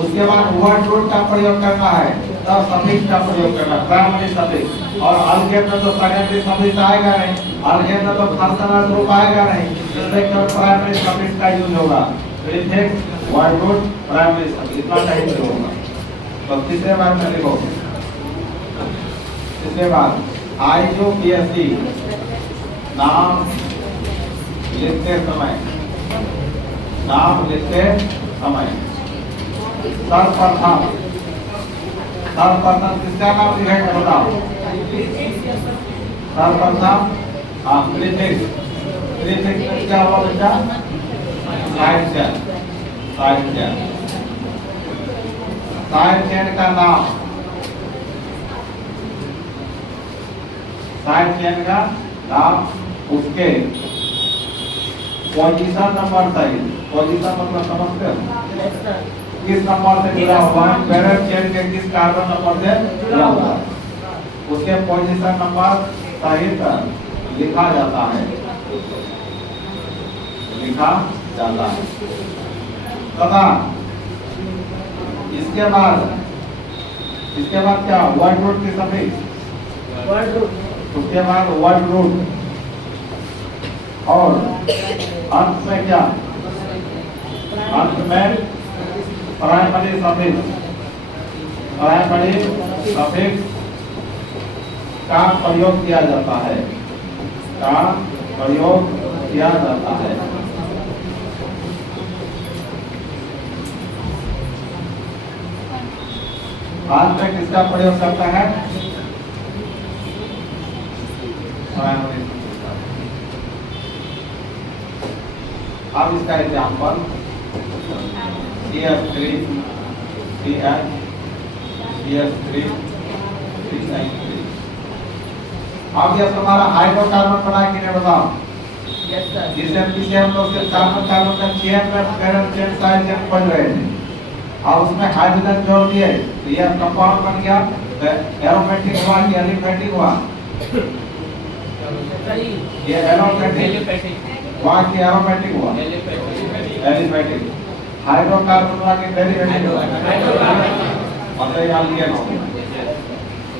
उसके बाद वर्ड रूट का प्रयोग करना है, तब सफिक्स का प्रयोग करना है, प्राइमरी सफिक्स। और अल्केन में तो सेकेंडरी सफिक्स आएगा नहीं, अल्केन में तो फंक्शनल ग्रुप आएगा नहीं, इसलिए केवल प्राइमरी सफिक्स का यूज होगा। Prefix, word root, primary suffix, इतना का यूज होगा। तो तीसरे बार में लिखो, इसके बाद आईयूपीएससी नाम लिखते समय सर्वप्रथम किसका नाम लिखेंगे बताओ, सर्वप्रथम प्रीफिक्स क्या हुआ बेटा, साइड चेन का नाम, साइड चेन का नाम उसके पोजीशन नंबर सही, पोजीशन मतलब समझते हो, किस नंबर से जुड़ा हुआ है, पेरेंट चेन के किस कार्बन नंबर से जुड़ा हुआ है, उसके पोजीशन नंबर सहित लिखा जाता है, तथा इसके बाद क्या, वर्ड रूट की सफिक्स, उसके बाद वर्ड रूट, और अंत में क्या, अंत में प्राइमरी सफिक्स का प्रयोग किया जाता है, अंत में किसका प्रयोग करता है, प्राइमरी। अब इसका example CH3 CH CH3 CH3। अब यह तुम्हारा हाइड्रोकार्बन बना कि नहीं बताओ? Yes sir. जिससे पीछे हम लोग सिर्फ कार्बन कार्बन का चेन में पैरेंट चेन साइड चेन पढ़ रहे थे, और उसमें हाइड्रोजन जोड़ दिए तो यह कंपाउंड बन गया। एरोमेटिक हुआ कि एलिफेटिक हुआ? ये एरोमेटिक हुआ कि एरोमेटिक हुआ? एलिफेटिक। हाइड्रोकार्बन हुआ कि डेरिवेटिव हुआ? मतलब याद लिया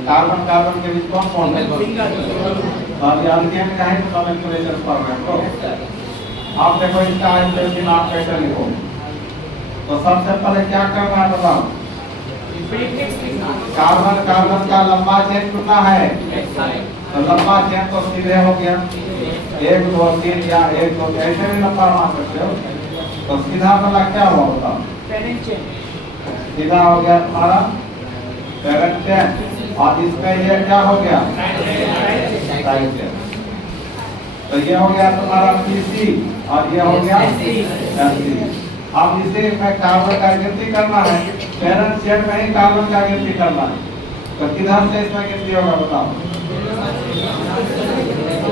कार्बन कार्बन के बीच कौन कौन है? अब याद लिया का है तो नोमेनक्लेचर पढ़ रहे हो। आप देखो इसका आइसोलेशन आप कैसे लिखो, तो सबसे पहले क्या करना है बताओ? कार्बन कार्बन का लंबा चेन कितना है? तो लंबा चेन तो सीधे हो गया 1 2 3 या 1 2 ऐसे भी लंबा मान सकते हो। तो सीधा वाला क्या हुआ बताओ? सीधा हो गया तुम्हारा पैरेंट चेन, और इसमें ये क्या हो गया? Side chain. तो ये हो गया तुम्हारा PC और ये हो गया SC। अब इसे में कार्बन का गिनती करना है, पैरेंट चेन में ही कार्बन का गिनती करना है। तो किधर से इसमें गिनती होगा बताओ?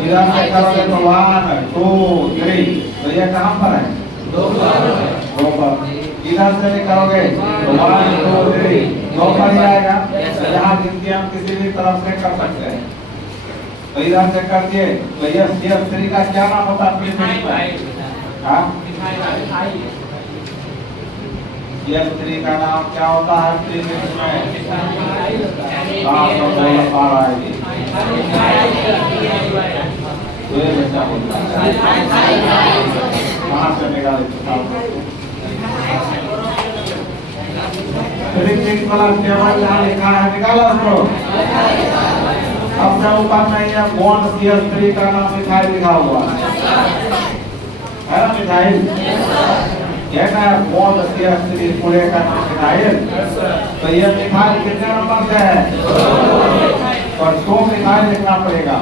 इधर से करोगे तो 1 2 3, तो ये कहाँ पर है? 2 पर। इधर से भी करोगे तो 1 2 3 2 पर ही आएगा। यहाँ गिनती हम किसी भी तरफ से कर सकते हैं। तो इधर से कर दिए तो ये CH3 का क्या नाम होता है? CH3 का नाम क्या होता है प्रीफिक्स में? कहाँ से निकाले? प्रीफिक्स वाला टेबल जहाँ लिखा है निकाला उसको। सबसे ऊपर में ये बॉन्ड CH3 का नाम मिथाइल लिखा हुआ है ना? मिथाइल ये ना बॉन्ड CH3 पूरे का नाम मिथाइल। तो ये मिथाइल कितने नंबर से है? और 2 मिथाइल लिखना पड़ेगा।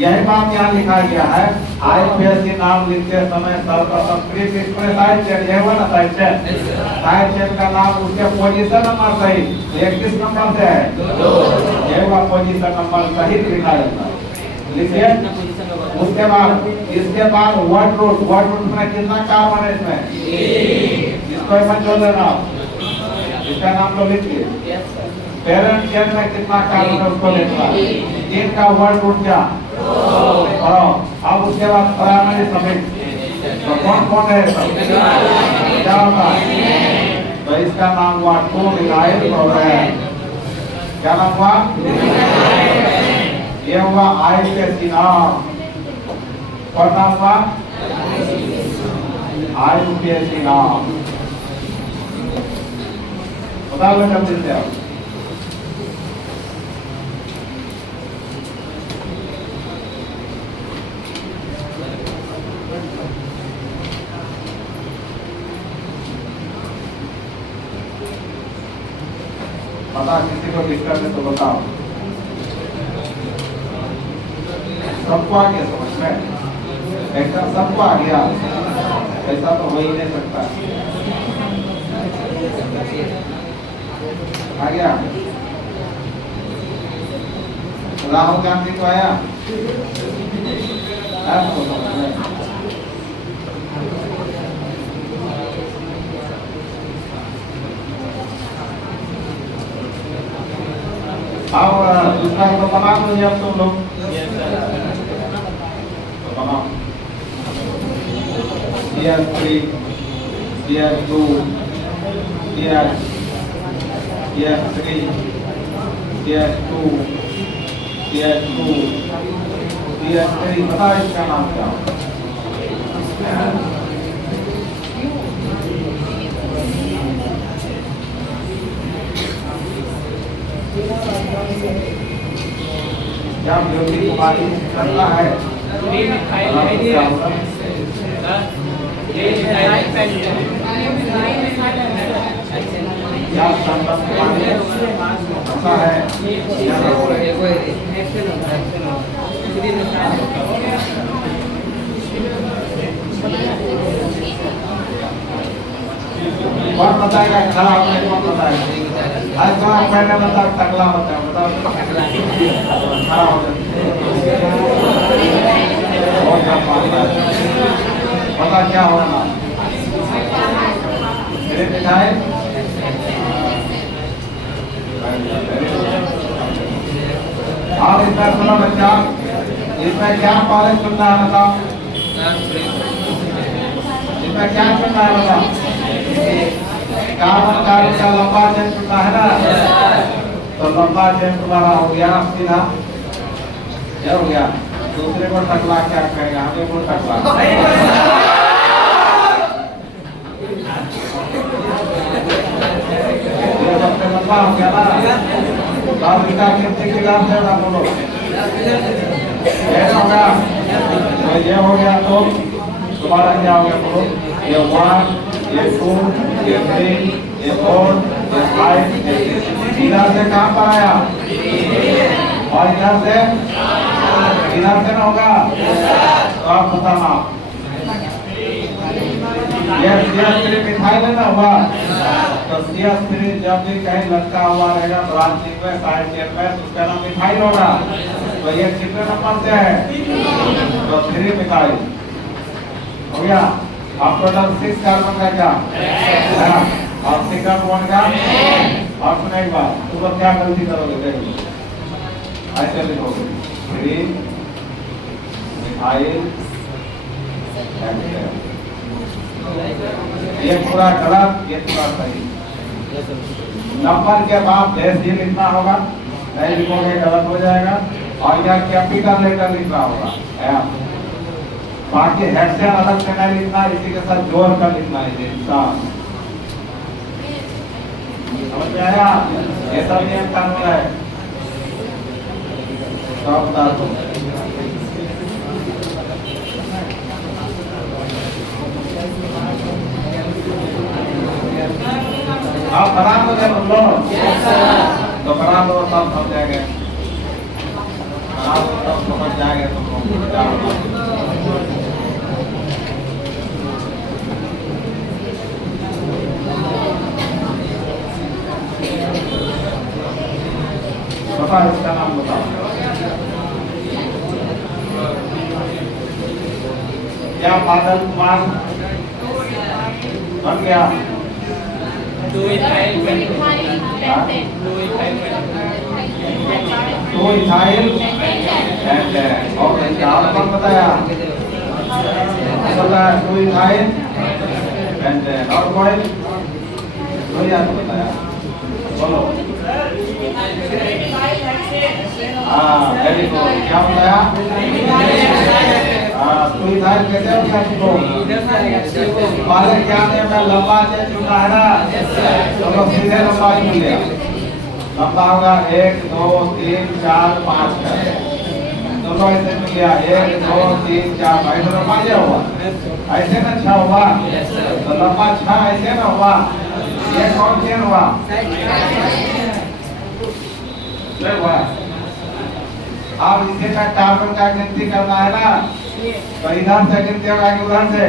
यही बात यहाँ लिखा गया है। IUPAC नाम लिखते समय सर्वप्रथम प्रीफिक्स में साइड चेन, ये हुआ ना साइड चेन, साइड चेन का नाम उसके पोजीशन नंबर सहित, ये किस नंबर से है? 2। ये हुआ पोजीशन नंबर सहित लिखा जाता है। लिखिए। उसके बाद इसके बाद वर्ड रूट में कितना कार्बन है इसमें? इसको ऐसा जोड़ देना, इसका नाम तो लिखिए। पैरेंट चेन में कितना कार्बन है उसको लिखना। 3 का वर्ड रूट क्या? अब उसके बाद प्राइमरी सफिक्स, तो कौन कौन है सब? क्या होता है? तो इसका नाम हुआ 2 मिथाइल क्लोराइड। क्या नाम हुआ? ये हुआ IUPAC नाम। कौन नाम हुआ? IUPAC नाम। बता लो जब देते हो। पता किसी को दिक्कत है तो बताओ। सबको आ गया समझ में? ऐसा सबको आ गया? ऐसा तो हो ही नहीं सकता। आ गया? राहुल गांधी को आया? तो समझ में और दूसरा तो बना दो अब तुम लोग। तो बनाओ CH3 CH2 CH3 CH2 CH3 बताओ इसका नाम क्या? क्या ज्योति कुमारी करना है? क्या संबंध अच्छा है कौन बताएगा खड़ा होने कौन बताएगा आज तो आप पहले बताओ टकला बताओ खड़ा हो पता क्या होगा मिठाई और इसमें सुनो बच्चा इसमें क्या कॉलेज चुनना है बताओ इसमें क्या चुनना है बताओ कार्बन का लंबा चेन चुनना है ना तो लंबा चेन तुम्हारा हो गया सीधा क्या हो गया दूसरे को टकला क्या कहेगा हमें को टकला ये सबसे लंबा हो गया ना अब इसका कितने के नाम से ना बोलो ऐसा होगा तो ये हो गया तो तुम्हारा क्या हो गया बोलो ये 1 ये 2 ये 3 ये 4 ये 5 ये 6 इधर से कहाँ पर आया और इधर से ना होगा तो आप बताना ये CH3 मिथाइल लेना हुआ तो CH3 जब भी कहीं लटका हुआ रहेगा ब्रांचिंग में साइड चेन में तो उसका नाम मिथाइल होगा तो ये कितने नंबर से है तो 3 मिथाइल हो गया आप टोटल 6 कार्बन का क्या और सिंगल बॉन्ड का और सुनो एक बात तुम लोग क्या गलती करोगे देखो ऐसे लिखोगे 3 मिथाइल ये पूरा गलत ये पूरा सही नंबर के बाद ही लिखना होगा नहीं लिखोगे गलत हो जाएगा और यह कैपिटल लेटर लिखना होगा बाकी हेड से अलग से नहीं लिखना इसी के साथ जोड़ कर लिखना है समझ में आया ये सब नियम कानून है तो बता दो आप बना दो तुम लोग तो बना दो तब समझ जाएंगे तब समझ जाएंगे तुम लोग बताओ इसका नाम बताओ क्या बादल कुमार बन गया 2 इथाइल और क्या कौन बताया 2 इथाइल और कोई आपको बताया बोलो वेरी गुड क्या बताया 2 इथाइल कैसे हो गया तुमको पहले क्या में लंबा चेन चुना है ना तो सीधे लंबा चुन लिया लंबा होगा 1 2 3 4 5 दोनों ऐसे मिल गया 1 2 3 4 5 तो लंबा क्या हुआ ऐसे ना 6 हुआ तो लंबा 6 ऐसे ना हुआ ये कौन चेन हुआ हुआ अब इसे का कार्बन का गिनती करना है ना तो इधर से गिनती होगा कि उधर से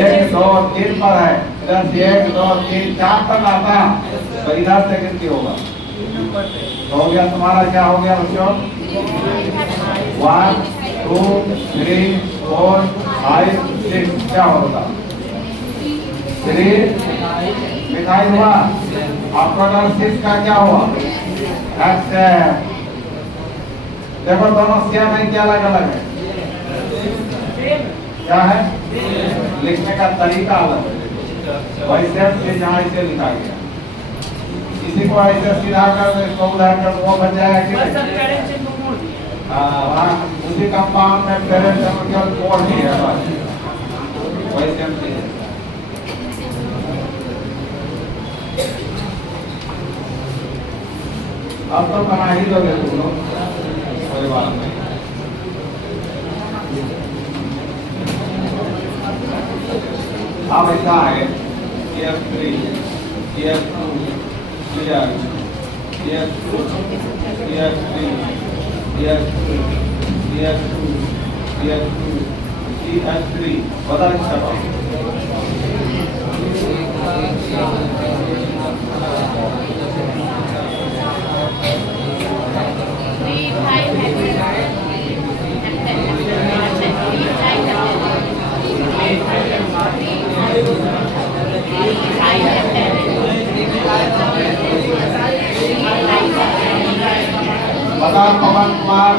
1 2 3 पर है इधर से 1 2 3 4 तक आता तो इधर से गिनती होगा तो हो गया तुम्हारा क्या हो गया बच्चों 1 2 3 4 5 6 क्या होगा 3 मिथाइल हुआ आपका 6 का क्या हुआ अच्छा देखो दोनों सेम है क्या अलग अलग है क्या है लिखने का तरीका अलग है वैसे चीज यहाँ इसे लिखा गया इसी को ऐसे सीधा कर दो इसको उधार कर वो बन जाएगा कि हाँ उसी कंपाउंड में पेरेंट केवल कोड ही है बस वैसे चीज अब तो बना ही दोगे तुम लोग कोई बात नहीं अब ऐसा है CH3 CH2 CH CH2, CH2, CH2, CH3 बता इसका बता पवन कुमार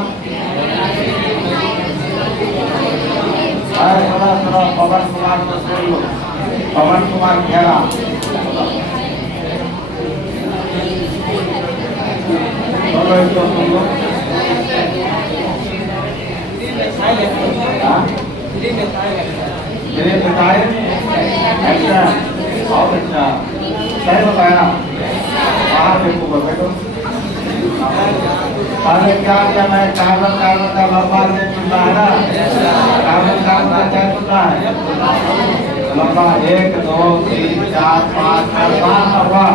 सुनो पवन कुमार को सुन लो पवन कुमार खेरा बोलो इसको सुन लो मेरे बताए अच्छा बहुत अच्छा सही बताया बाहर देखो बैठो अरे क्या क्या मैं कार्बन कार्बन का लंबा से चुनना है ना कार्बन कार्बन का क्या चुनना है लंबा 1 2 3 4 5 6 7 हुआ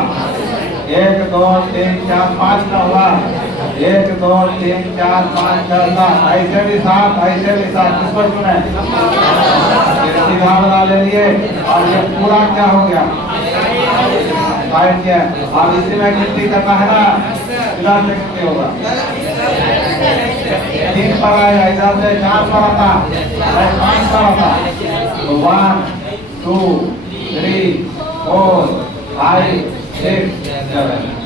1 2 3 4 5 का हुआ 1 2 3 4 5 6 7 ऐसे भी 7 किसको चुने सीधा बना ले लिए और ये पूरा क्या हो गया फाइव किया अब इसी में गिनती करना है ना इधर से कितने होगा 3 पर आएगा इधर से 4 पर आता 5 पर आता तो 1 2 3 4 5 6 7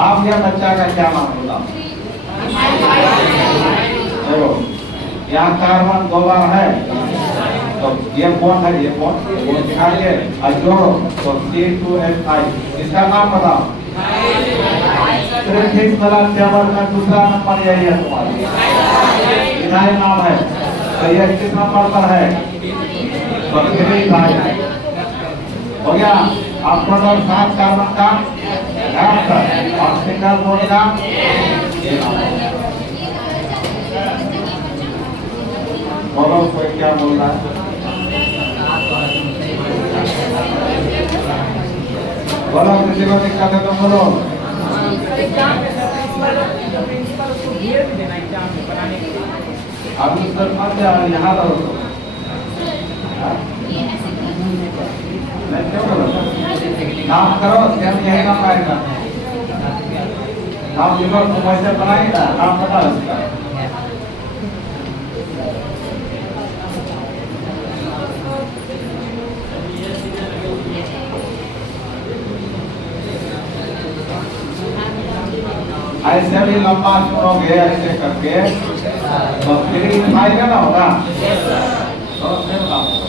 आप यह बच्चा का क्या नाम बताओ देखो यहाँ कार्बन 2 बार है तो ये बॉन्ड है ये बॉन्ड दिखाइए और जोड़ो तो C2H5 इसका नाम बताओ ट्रिथिक वाला टेबल में दूसरा नंबर यही है तुम्हारा इथाइल नाम है तो ये किस नंबर पर है तो 3 हो गया आपको तो 7 कार्बन का और सिंगल बॉन्ड का बोलो कोई क्या बोल रहा है बोलो किसी को दिक्कत है तो बोलो अभी सर मत यहाँ रहो नाम करो यही नाम आएगा नाम लिखो तुम वैसे बनाएगा नाम बता इसका ऐसे भी लंबा चुनोगे ऐसे करके तो फिर फायदा ना होगा तो फिर ना होगा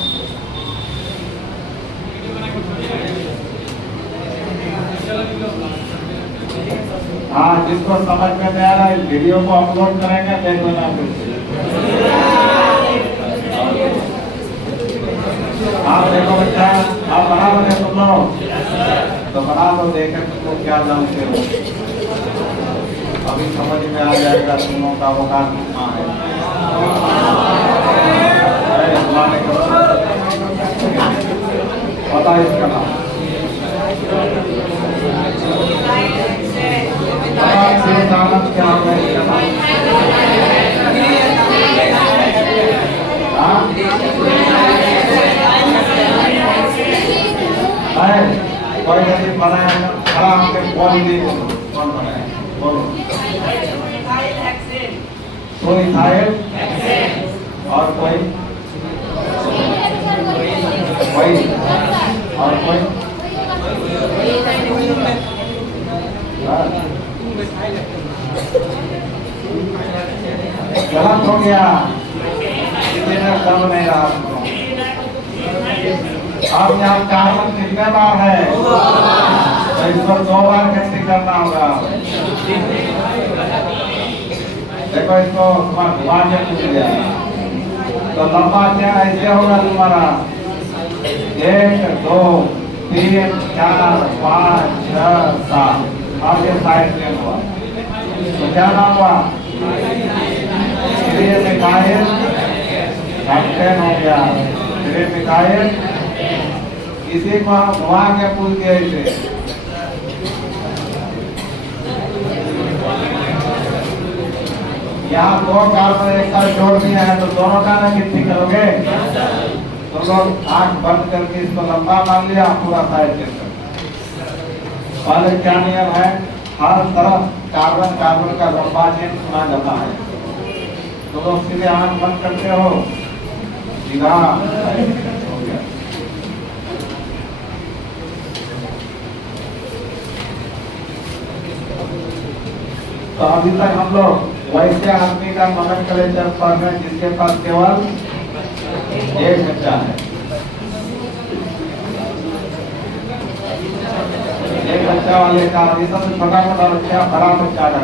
हाँ जिसको समझ में नहीं आ रहा है वीडियो को अपलोड करेंगे देख लेना फिर आप देखो बच्चा आप बना लो तुम लोग तो बना लो देखें तुमको क्या जानते हो अभी समझ में आ जाएगा तीनों का वकार कितना है पता है इसका नाम क्या है कोई नहीं बनाया खड़ा हमने कौन बनाया बोलो कोई इथाइल और कोई और कोई गलत हो गया किसी ने दम नहीं रहा अब यहाँ कार्बन कितने बार है तो इस पर 2 बार गिनती करना होगा देखो इसको घुमा के पूछ लिया तो लंबा क्या ऐसे होगा तुम्हारा 1 2 3 4 5 6 7 अब ये साइड में हुआ तो क्या नाम हुआ मिथाइल हेक्सेन हो गया मिथाइल इसी को घुमा के पूछ दिया इसे यहाँ दो कार्बन एक साथ जोड़ दिया है तो दोनों का ना गिनती करोगे। तो लोग आंख बंद करके इसको लंबा मान लिया, पूरा साइड चेक कर। पहले क्या नियम है, हर तरफ कार्बन कार्बन का लंबा चेन सुना जाता है। तो लोग सीधे आंख बंद करते हो, सीधा हो गया। तो अभी तक हम लोग वैसे आदमी का नोमेनक्लेचर पढ़ रहे हैं जिसके पास केवल एक बच्चा है। एक बच्चा वाले का अभी सबसे छोटा मोटा बच्चा, बड़ा बच्चा का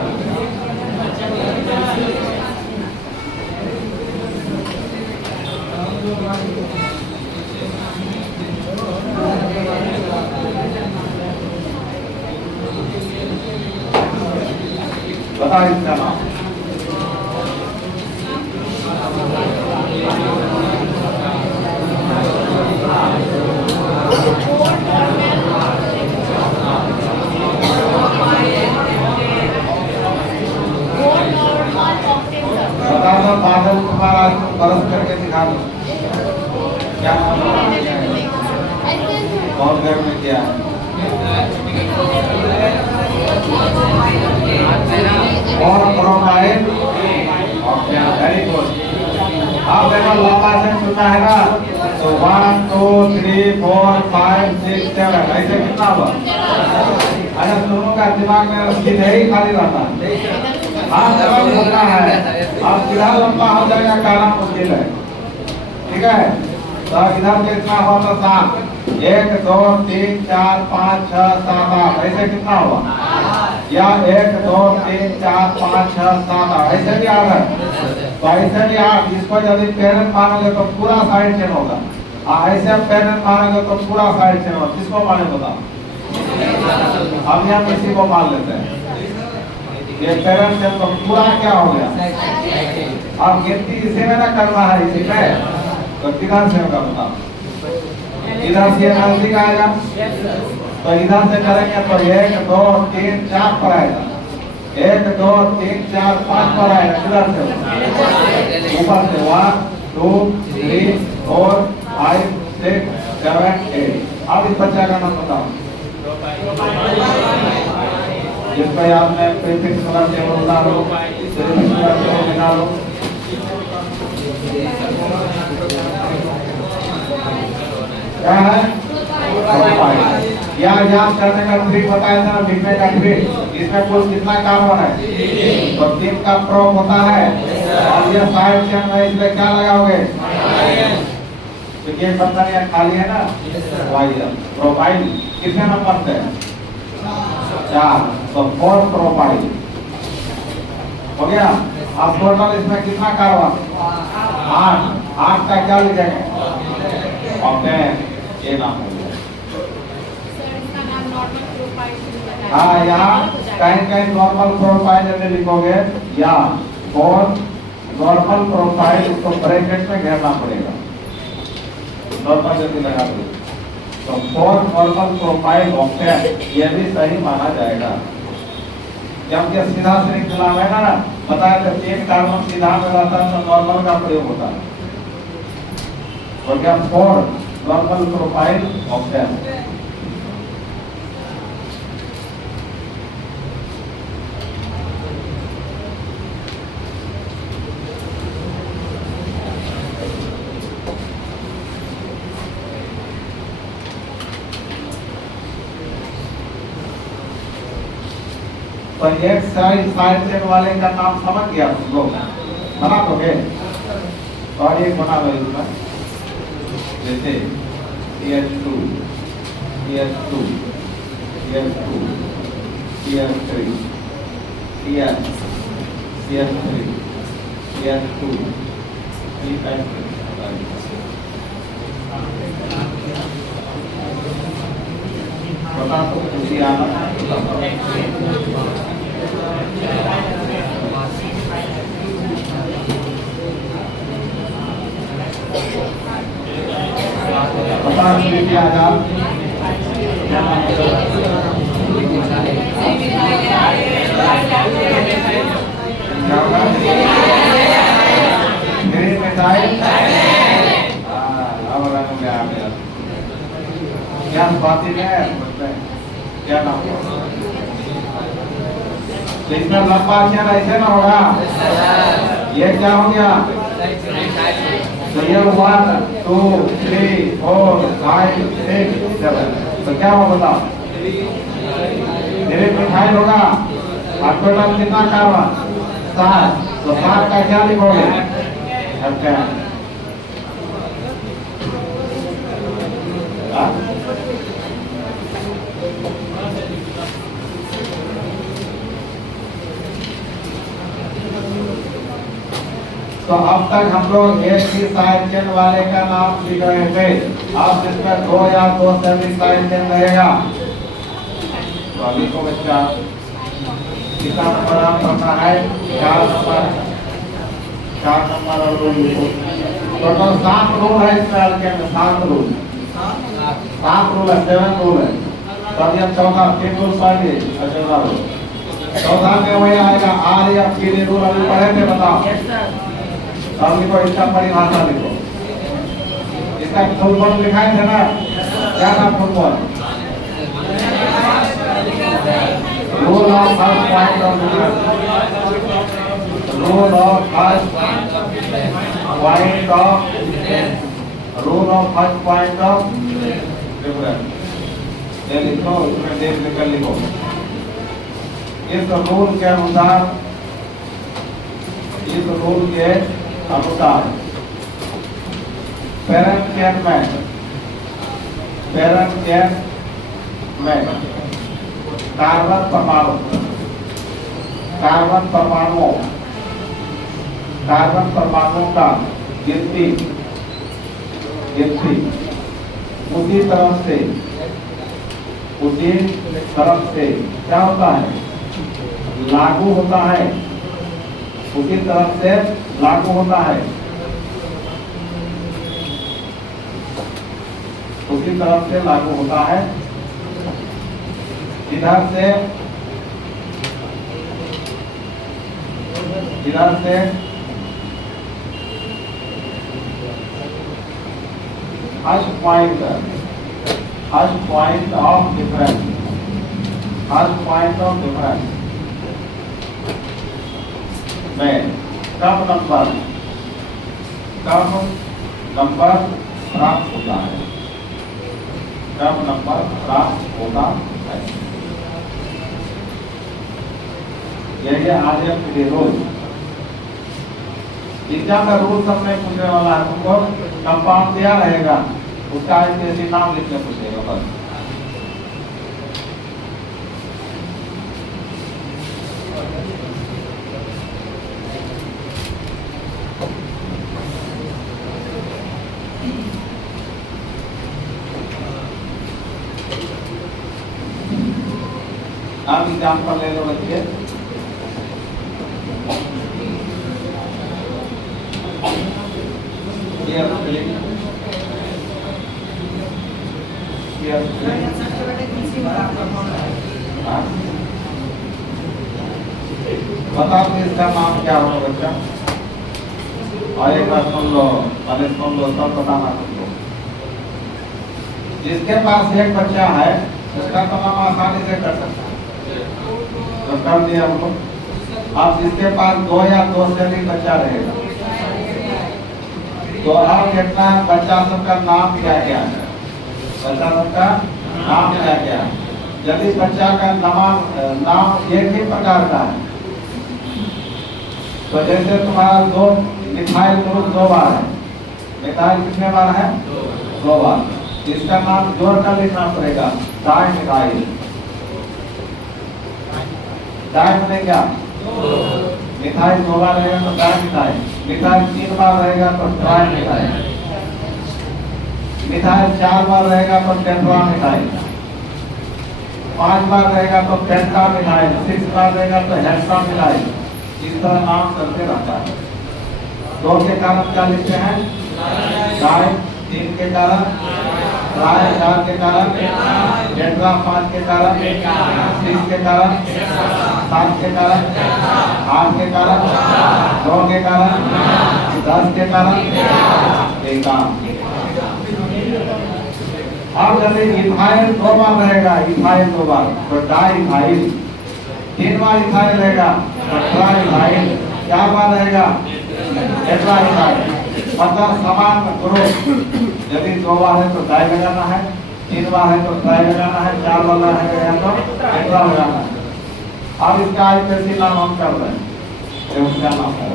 बता इसका नाम। बताओ बादल तुम्हारा बरस करके दिखा दो क्या बहुत घर में क्या है। और प्रोमाइड वेरी गुड। अब देखो लंबा से सुनना है ना, तो 1 2 3 4 5 6 7 ऐसे कितना हुआ। अच्छा दोनों का दिमाग में सीधे ही खाली रहता है, हाथ जब होता है अब सीधा लंबा हो जाएगा, कहना मुश्किल है। ठीक है, तो इधर कितना हुआ था 7, 1 2 3 4 5 6 7 8 ऐसे कितना हुआ, या 1 2 3 4 5 6 7 8 ऐसे भी आ रहा है। तो ऐसे भी आप इसको यदि पेरेंट मानोगे तो पूरा साइड चेन होगा, ऐसे आप पेरेंट मानोगे तो पूरा साइड चेन होगा। किसको माने बताओ, अभी हम इसी को मान लेते हैं। ये पेरेंट चेन तो पूरा क्या हो गया। अब गिनती इसी में ना करना है, इसी में तो किधर से होगा बताओ, इधर से नजदीक आएगा तो इधर से करेंगे तो 1 2 3 4 पर आएगा, 1 2 3 4 5 पर आएगा। किधर से ऊपर से 1 2 3 4 5 6 7 8। अब इस बच्चा का नाम बताओ, जिसको याद में प्रीफिक्स वाला टेबल बना लो, प्रीफिक्स वाला टेबल बना लो। क्या है यार, याद करने का ट्रिक बताया था ना, लिखने का ट्रिक। इसमें कुल कितना कार्बन है, तो 3 का प्रोप होता है और ये साइड चेन में इसमें क्या लगाओगे, तो ये बंधन यहाँ खाली है ना, प्रोफाइल कितने नंबर से 4, तो 4 प्रोफाइल हो गया। अब टोटल इसमें कितना कार्बन 8 का क्या लिखेंगे, ऑक्टेन, ये नाम है। हाँ, यहाँ कहीं कहीं नॉर्मल प्रोफाइल में लिखोगे या 4 नॉर्मल प्रोफाइल, इसको ब्रैकेट में घेरना पड़ेगा, नॉर्मल जैसे लगा दो तो 4 नॉर्मल प्रोफाइल ऑक्टेन, ये भी सही माना जाएगा। क्योंकि सीधा श्रृंखला में ना बताया तो 3 कार्बन सीधा में रहता है तो नॉर्मल का प्रयोग होता है, तो क्या 4 नॉर्मल प्रोफाइल ऑक्टेन। तो एक साइड चेन वाले का नाम समझ गया तुम लोग, बना दोगे। और एक बना दो इसमें, जैसे CH2 CH2 CH2 CH3 CH CH3 CH2 बता तो खुशी आना। पता नहीं क्या आजाद क्या होगा। बाती में है क्या नाम है? तो इसमें लंबा अक्षर ऐसे ना होगा, ये क्या हो गया? तो ये 1 2 3 4 5 6 7, तो क्या होगा बताओ? मेरे मिठाई होगा और टोटल कितना कार्बन? 7, तो 7 का क्या लिखोगे? अच्छा तो अब तक हम लोग एक ही साइड चेन वाले का नाम लिख रहे थे। अब इसमें 2 या 2 से भी साइड चेन रहेगा। तो अभी को बच्चा कितना नंबर आप पढ़ना है? 4 नंबर और रूल लिखो। टोटल 7 रूल है इसमें, अल्केन में 7 रूल, 7 रूल है, 7 रूल है। तो अभी हम 14 3 रूल पढ़ लिए, 14 रूल। 14 में वही आएगा आर या पी रूल अभी पढ़े थे, बताओ। अब लिखो इसका परिभाषा लिखो। इसका फुल फॉर्म लिखाए थे ना, क्या था full form? Rule of first point of difference, rule of first point of rule of first point of difference. ये लिखो, इसमें देख लिखकर लिखो। इस रूल के अनुसार, इस रूल के अनुसार पेरेंट में कार्बन परमाणुओं का गिनती उसी तरफ से क्या होता है? लागू होता है। उसी तरफ से लागू होता है, उसी तरफ से लागू होता है। इधर से फर्स्ट पॉइंट ऑफ डिफरेंस, में कम नंबर प्राप्त होता है, कम नंबर प्राप्त होता है। यही आर्यन के रूल। एग्जाम का रूल सब में पूछने वाला है, तुमको कंपाउंड दिया रहेगा, उसका ऐसे नाम लिखने पूछेगा बस। आप एग्जाम्पल ले लो बच्चे। बताओ कि इसका नाम क्या होगा बच्चा? और एक बार सुन लो, पहले सुन लो, सब बताना तुमको। जिसके पास एक बच्चा है उसका तो नाम आसानी से कर सकता है, तो कर दिया हमको। अब जिसके पास 2 या 2 से अधिक बच्चा रहेगा, तो अब कितना बच्चा सबका नाम क्या क्या है? बच्चा सबका नाम क्या क्या है? यदि बच्चा का नाम एक ही प्रकार का है, तो जैसे तुम्हारा 2 मिथाइल ग्रुप 2 बार है, मिथाइल कितने बार है? 2 बार। इसका नाम जोड़कर लिखना पड़ेगा, डाइमिथाइल। डाइ में क्या? मिथाइल 2 बार रहेगा तो डाइमिथाइल। मिथाइल 3 बार रहेगा तो ट्राइमिथाइल। मिथाइल 4 बार रहेगा तो टेट्रामिथाइल। 5 बार रहेगा तो पेंटामिथाइल। 6 बार रहेगा तो हेक्सामिथाइल। इस तरह नाम चलते रहता है। 2 के कारण क्या लिखते हैं? डाइ। 3 के कारण ट्राई, 4 के कारण टेट्रा, 5 के कारण 6 के कारण 7 के कारण 8 के कारण 9 के कारण 10 के कारण 11। अब जैसे इथाइल 2 बार रहेगा, इथाइल 2 बार तो डाई इथाइल, 3 बार इथाइल रहेगा तो ट्राई इथाइल, 4 बार रहेगा टेट्रा इथाइल। मतलब समान ग्रुप यदि 2 बार है तो डाई लगाना है, 3 बार है तो ट्राई लगाना है, 4 बार है तो टेट्रा लगाना है। अब इसका आईपीसी नाम हम कर रहे हैं, ये उसका नाम है।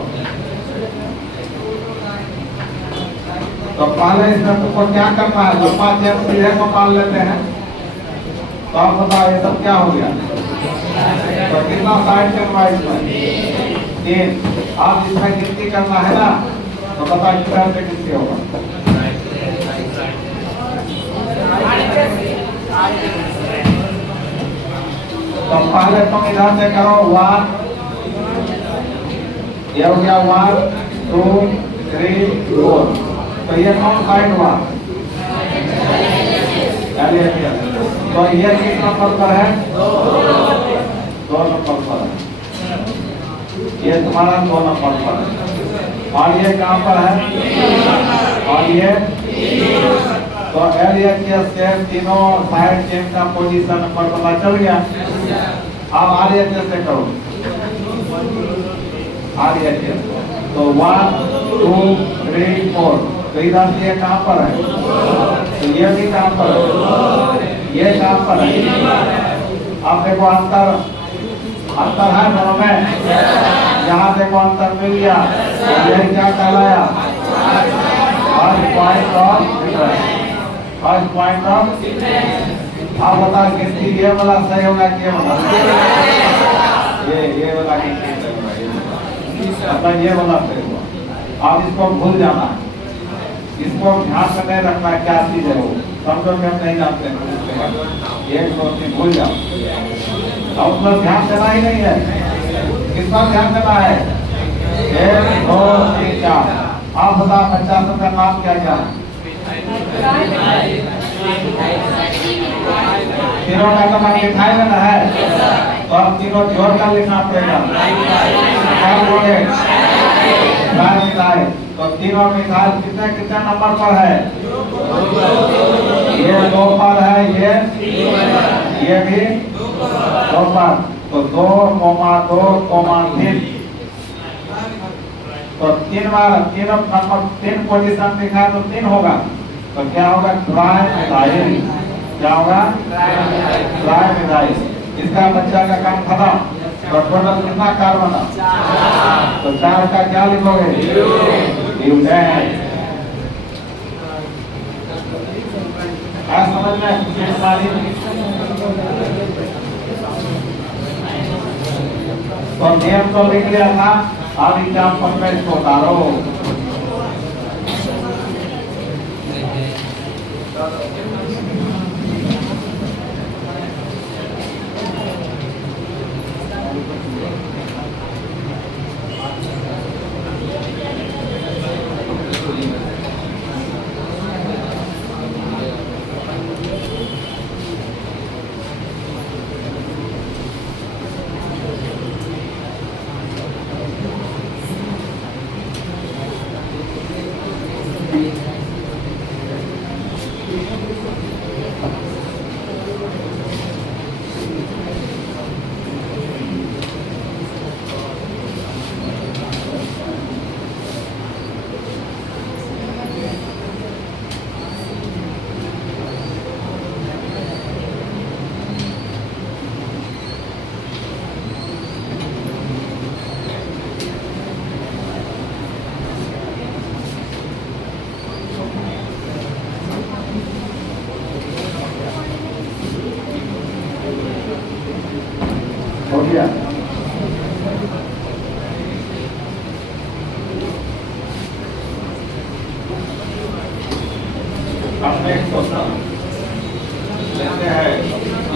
तो पहले इसमें तुमको क्या करना है, लंबा चेन सीधे को मान लेते हैं। तो आप बताओ ये सब क्या हो गया, तो कितना साइड चेन हुआ इसमें 3। आप इसमें गिनती करना है ना, तो बताओ कितना से किससे होगा। तो पहले तुम इधर से करो 1, ये हो गया 1 2 3 4। तो ये कौन साइड हुआ, तो ये किस नंबर पर है, 2 नंबर पर है। ये तुम्हारा 2 नंबर पर है। और ये कहाँ पर है, और ये तो LHS से तीनों साइड चेन का पोजीशन नंबर पता चल गया। अब RHS से करो, RHS तो 1 2 3 4। तो इधर से ये कहाँ पर है, तो ये भी कहाँ पर है, ये कहाँ पर है। अब देखो अंतर है दोनों में, यहाँ देखो अंतर मिल गया। ये क्या कहलाया, first point of difference, first point of. आप बता गिनती ये वाला सही होगा कि ये वाला, ये वाला गिनती सही होगा, मतलब ये वाला सही होगा। अब इसको भूल जाना है, इसको ध्यान में नहीं रखना है क्या चीज है वो, समझो कि हम नहीं जानते हैं। 1 2 3 भूल जाओ, अब उसमें ध्यान देना ही नहीं है। किस पर ध्यान देना है, 1 2 3 4। आप बताओ बच्चा सबका नाम क्या क्या है, तीनों का तो नाम लिखाई लेना है, तो अब तीनों जोड़ कर लिखना पड़ेगा। तो तीनों मिसाल कितने कितने नंबर पर है, ये 2 पर है, ये भी 2 पर। तो 2, 2, 3। तो 3 बार तीनों नंबर 3 पोजीशन दिखा तो 3 होगा। तो क्या होगा, ट्राई मिथाइल। क्या होगा, ट्राई मिथाइल। इसका बच्चा का काम खत्म। तो टोटल कितना कार्बन, तो 4 का क्या लिखोगे, ब्यूटेन। समझ में, तो नियम तो लिख लिया था, अब एग्जाम्पल में इसको उतारो। हो गया। हमने एक क्वेश्चन लेते हैं,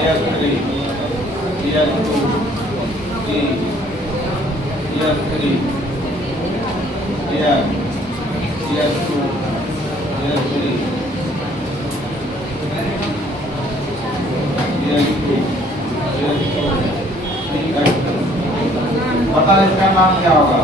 year 3, year 2, year 3, year 2, year 3, पता इसका नाम क्या होगा,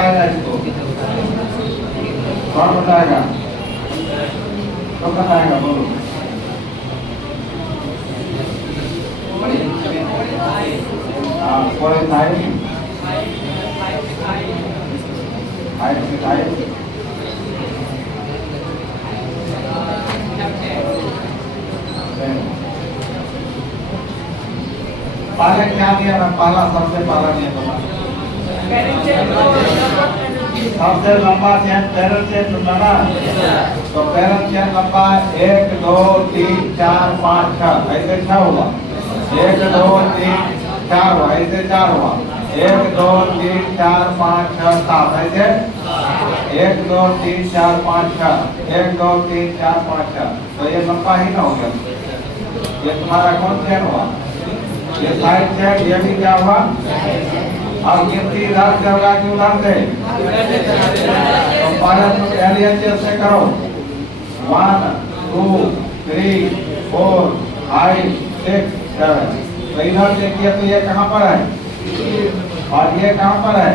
बताएगा इसको? कौन बताएगा? कौन बताएगा? बोलो। हाँ, कोई टाइम पहले क्या दिया ना? पहला सबसे पहला नियम बता। सबसे लंबा चेन पैरल चेन बनाना। तो पैरल चेन लंबा 1 2 3 4 5 6 ऐसे 6 हुआ। 1 2 3 4 हुआ, ऐसे 4 हुआ। 1 2 3 4 5 6 7 ऐसे 1 2 3 4 5 6 1 2 3 4 5 6। तो ये लंबा ही ना हो गया। ये तुम्हारा कौन चेन हुआ? ये साइड चेन, ये भी क्या हुआ? अब गिनती इधर से होगा कि उधर से? तो पहले तुम एलएचएस से करो। 1 2 3 4 5 6 7। तो इधर से किया तो ये कहाँ पर है? और ये कहाँ पर है?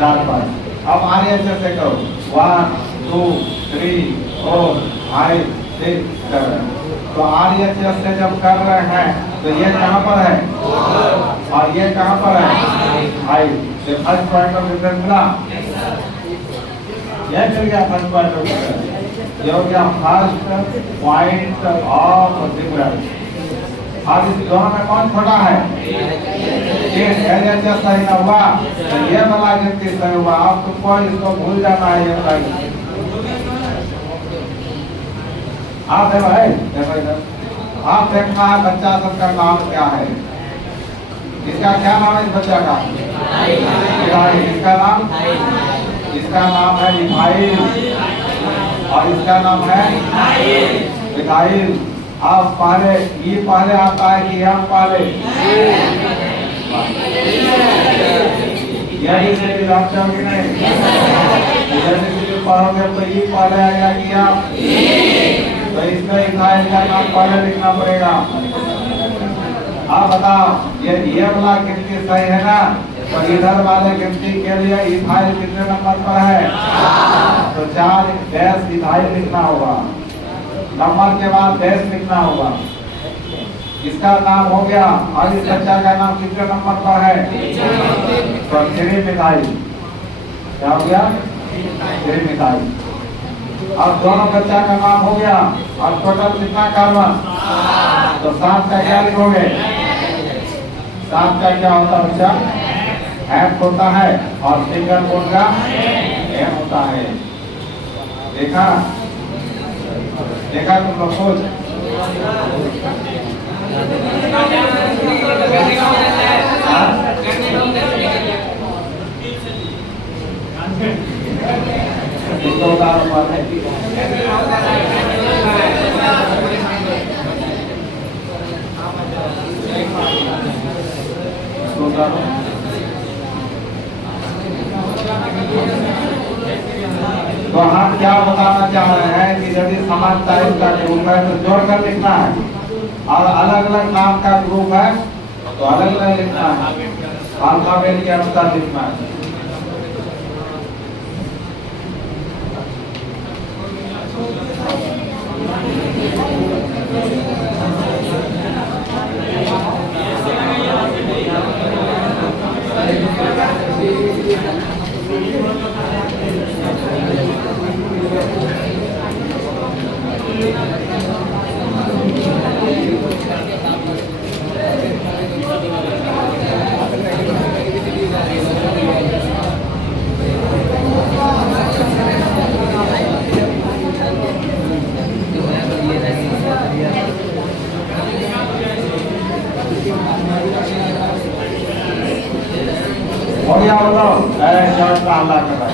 4 पर। अब आरएचएस से करो। 1 2 3 4 5 6 7। तो आरएचएस से जब कर रहे हैं तो ये कहाँ पर है? और ये कहाँ पर है? हाई। ये फर्स्ट पॉइंट ऑफ डिफरेंस मिला। ये मिल गया फर्स्ट पॉइंट ऑफ डिफरेंस। ये हो गया फर्स्ट पॉइंट ऑफ डिफरेंस। अब इस दोनों में कौन छोटा है? एलएचएस सही ना हुआ तो ये वाला गिनती सही हुआ। अब तुमको इसको भूल जाना है। ये बताइए आप है भाई, आप देखना है बच्चा सबका नाम क्या है? इसका क्या नाम है इस बच्चा का? इसका नाम है मिखाइल और इसका नाम है मिखाइल। आप पहले ये पहले आता है कि हम पहले? यही से भी आप चाहोगे नहीं? पढ़ोगे तो ये पहले आएगा कि आप? तो इसमें इथाइल का नाम पहले लिखना पड़ेगा। आप बताओ ये वाला गिनती सही है ना? तो इधर वाले गिनती के लिए इथाइल कितने नंबर पर है? तो 4 डैश इथाइल लिखना होगा। नंबर के बाद डैश लिखना होगा। इसका नाम हो गया। और इस बच्चा का नाम कितने नंबर पर है? तो 3 मिथाइल। क्या हो गया? 3 मिथाइल। अब दोनों बच्चा का नाम हो गया। और टोटल कितना कार्बन? तो 7 का क्या लिखोगे? 7 का क्या होता है बच्चा? F होता है और सिंगल बोर्ड का M होता है। देखा देखा तुम लोग सोच। इसको उदाहरण पाते हैं। तो हम क्या बताना चाह रहे हैं कि यदि समान टाइप का ग्रुप है तो जोड़कर लिखना है। और अलग अलग नाम का ग्रुप है तो अलग अलग लिखना है। अल्फाबेट के अनुसार लिखना है। हो गया बताओ? अल्लाह कर रहा है।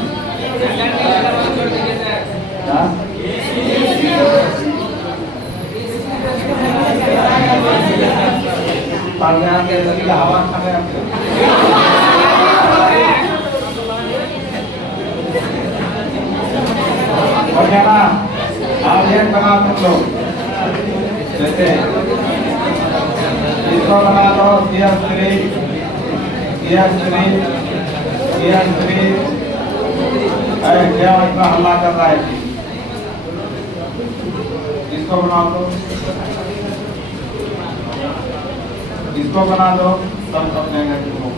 हवा खाने हो गया ना? आप एक बना तुम लोग। जैसे इसको बना लो CH3 CH3 CH3 अरे क्या इतना हल्ला कर रहा है जी? इसको बना दो, इसको बना दो, सब समझेंगे तुमको।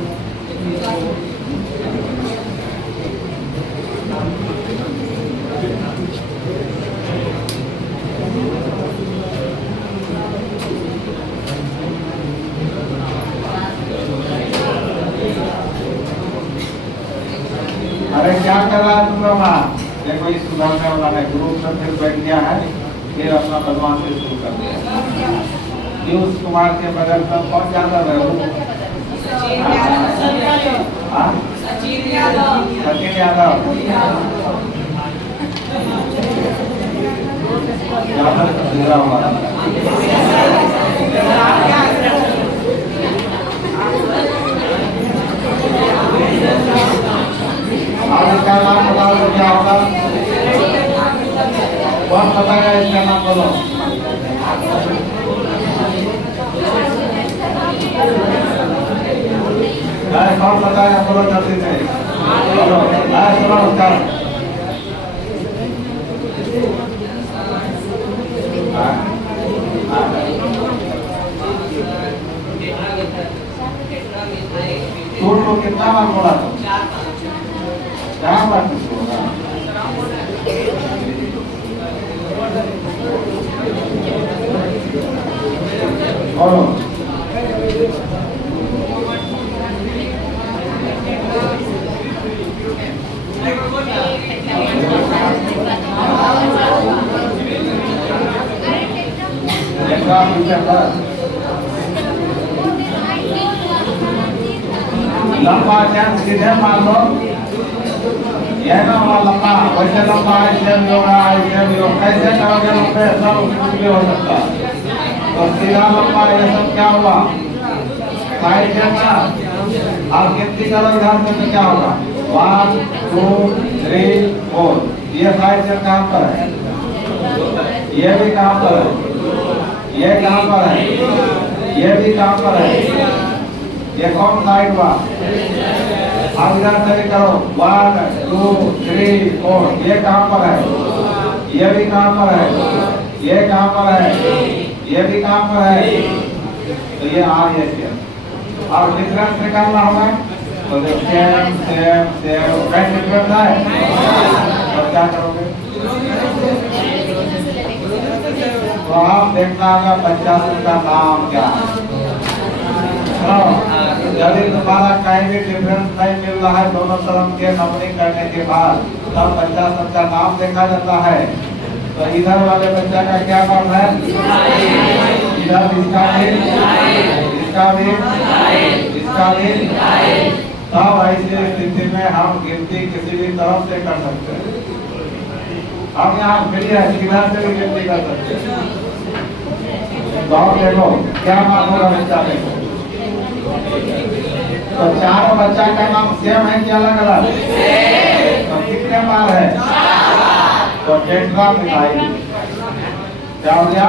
अरे क्या कर रहा है तुम लोग वहाँ? देखो इस सुधारने वाला ने ग्रुप में फिर बैठ गया है, फिर अपना बदमाशी शुरू कर दिया। पीयूष कुमार के बगल में कौन ज्यादा है? सचिन यादव ज्यादा जुड़ा हुआ है। आप इसका नाम बताओ तो क्या होगा? कौन बताएगा इसका नाम? बोलो। कौन बताएगा? बोलो जल्दी से। बोलो। सुनो उसका। तो कितना बार बोला था? 4 बार किसको होगा? बोलो। लंबा चैन सीधे मार लो, यह ना हुआ लंबा, वैसे लंबा ऐसे भी होगा, ऐसे भी होगा। कैसे करोगे लंबे? सब कुछ भी हो सकता है। तो सीधा लंबा ये सब क्या हुआ? साइड चेन ना। आप गिनती करो इधर से तो क्या होगा? 1 2 3 4। ये साइड चेन कहाँ पर है? ये भी कहाँ पर है? ये कहाँ पर है? ये भी कहाँ पर है? ये कौन साइड हुआ? अब इधर से भी करो 1 2 3 4। ये कहाँ पर है? ये भी कहाँ पर है? ये कहाँ पर है? ये भी कहाँ पर है? तो ये आ ये और डिफरेंस निकालना होगा। तो सेम सेम सेम कहीं डिफरेंस है तो क्या करोगे? तो आप देखना होगा 50 का नाम क्या है। यदि तुम्हारा कहीं भी डिफरेंस नहीं मिल रहा है दोनों तरफ के नंबरिंग करने के बाद, तब 50 का नाम देखा जाता है। तो इधर वाले बच्चा का क्या नाम है? इधर इसका भी, इसका भी, इसका भी। तब ऐसी स्थिति में हम गिनती किसी भी तरफ से कर सकते हैं। हम यहाँ फ्री है, किधर से भी गिनती कर सकते हैं। तो देखो क्या नाम होगा बच्चा? देखो तो चारों बच्चा का नाम सेम है कि अलग अलग? तो कितने बार है? तो टेट्रा मिथाइल। क्या हो गया?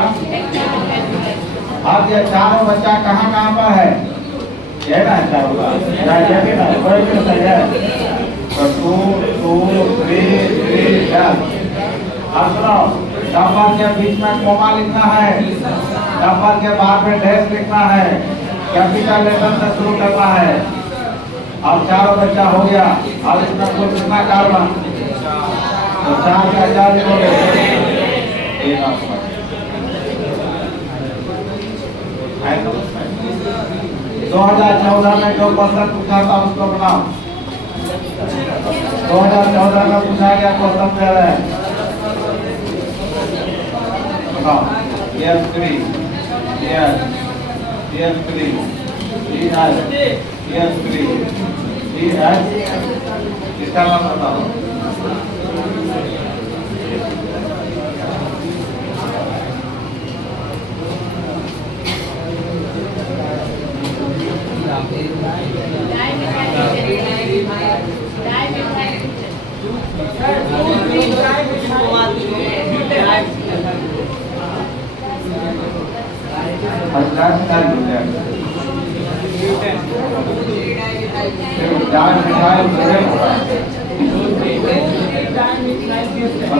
अब ये चारों बच्चा कहाँ कहाँ पर है? ये ना चारों का ये भी ना कोई भी सही है। तो 2 2 3 3 4। अब सुनो, नंबर के बीच में कोमा लिखना है, नंबर के बाद में डैश लिखना है, कैपिटल लेटर से शुरू करना है। अब चारों बच्चा हो गया। अब इसमें कुल कितना कार्बन? तो 4 का 4 लिखोगे। 2014 में जो क्वेश्चन पूछा था उसको बनाओ। 2014 में पूछा गया क्वेश्चन दे रहे हैं, बताओ। S3 S3 S3 इसका नाम बताओ।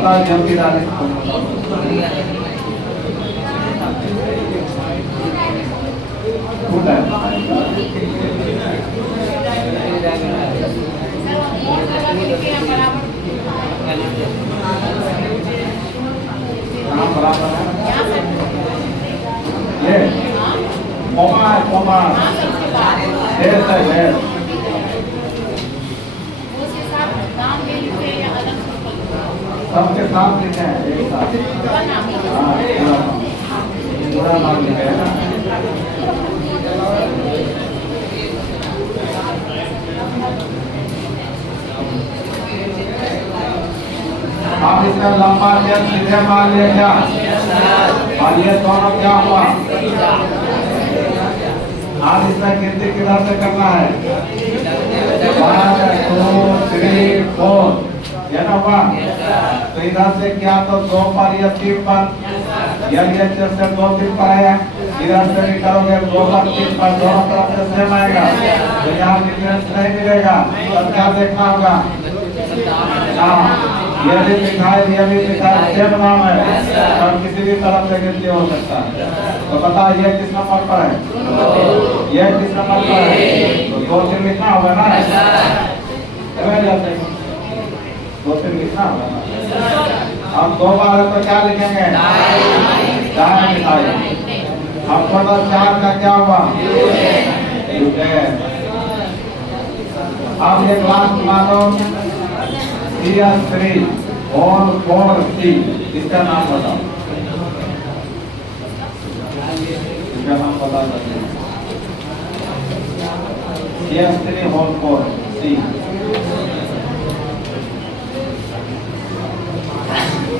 बताओ जल्दी डाले फुल कहाँ बराबर है ये कोमा यस यस सबके साथ लिखे हैं एक साथ हाँ पूरा नाम लिखे है ना आप इसका लंबा या सीधे मान लिया क्या और ये दोनों क्या हुआ आप इसमें गिनती किधर से करना है 1 2 3 4 ये ना हुआ तो इधर से क्या तो 2 पर या 3 पर या से 2 3 पर है इधर से भी करोगे 2 पर 3 पर दोनों तरफ से सेम आएगा तो यहाँ डिफरेंस नहीं मिलेगा तो क्या देखना होगा ये भी लिखा है सेम नाम है और किसी भी तरफ से गिनती हो सकता है तो बता ये किस नंबर पर है ये किस नंबर पर है तो 2 3 लिखना होगा ना 2 3 लिखना होगा ना हम 2 बार है तो क्या लिखेंगे दाएं लिखाए अब टोटल 4 का क्या हुआ अब एक लास्ट मानो CS3 और 4C इसका नाम बताओ इसका नाम बता सकते हैं CS3 और 4C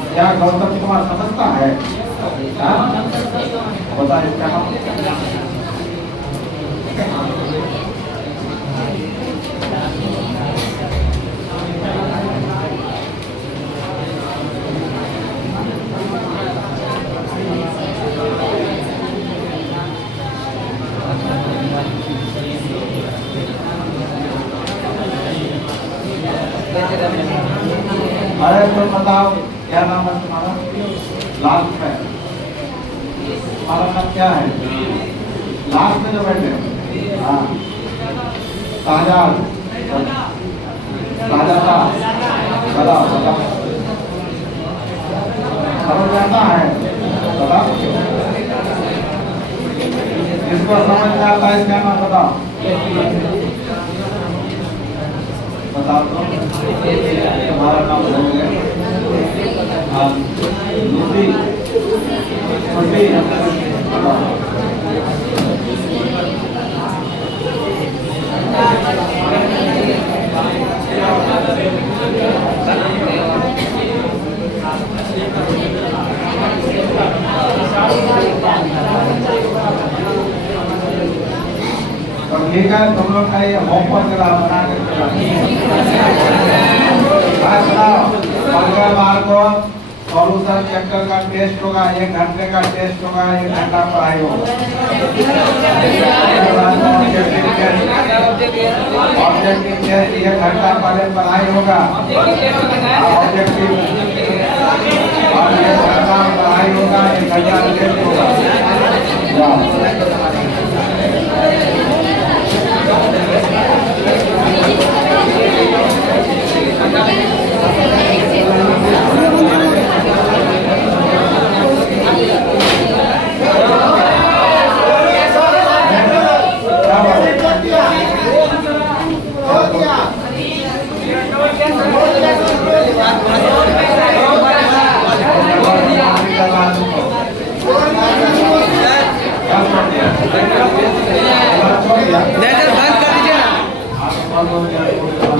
क्या गौतम कुमार समझता है बता इसका नाम अरे तो बताओ क्या नाम है तुम्हारा लास्ट में तुम्हारा नाम क्या है लास्ट में जो बैठे हाँ शाहजहां बताओ समझ में आता है बताओ इसको समझ में आता है इसका नाम बताओ बताओ तो तुम्हारा नाम बोलोगे लूसी छोटी तो ठीक है तुम लोग का ये होमवर्क बना के बार को सॉल्यूशन चैप्टर का टेस्ट होगा 1 घंटे का टेस्ट होगा 1 घंटा पढ़ाई होगा ऑब्जेक्टिव टेस्ट 1 घंटा पहले पढ़ाई होगा ऑब्जेक्टिव और 1 घंटा पढ़ाई होगा 1 घंटा टेस्ट होगा बंद कर दीजिए ना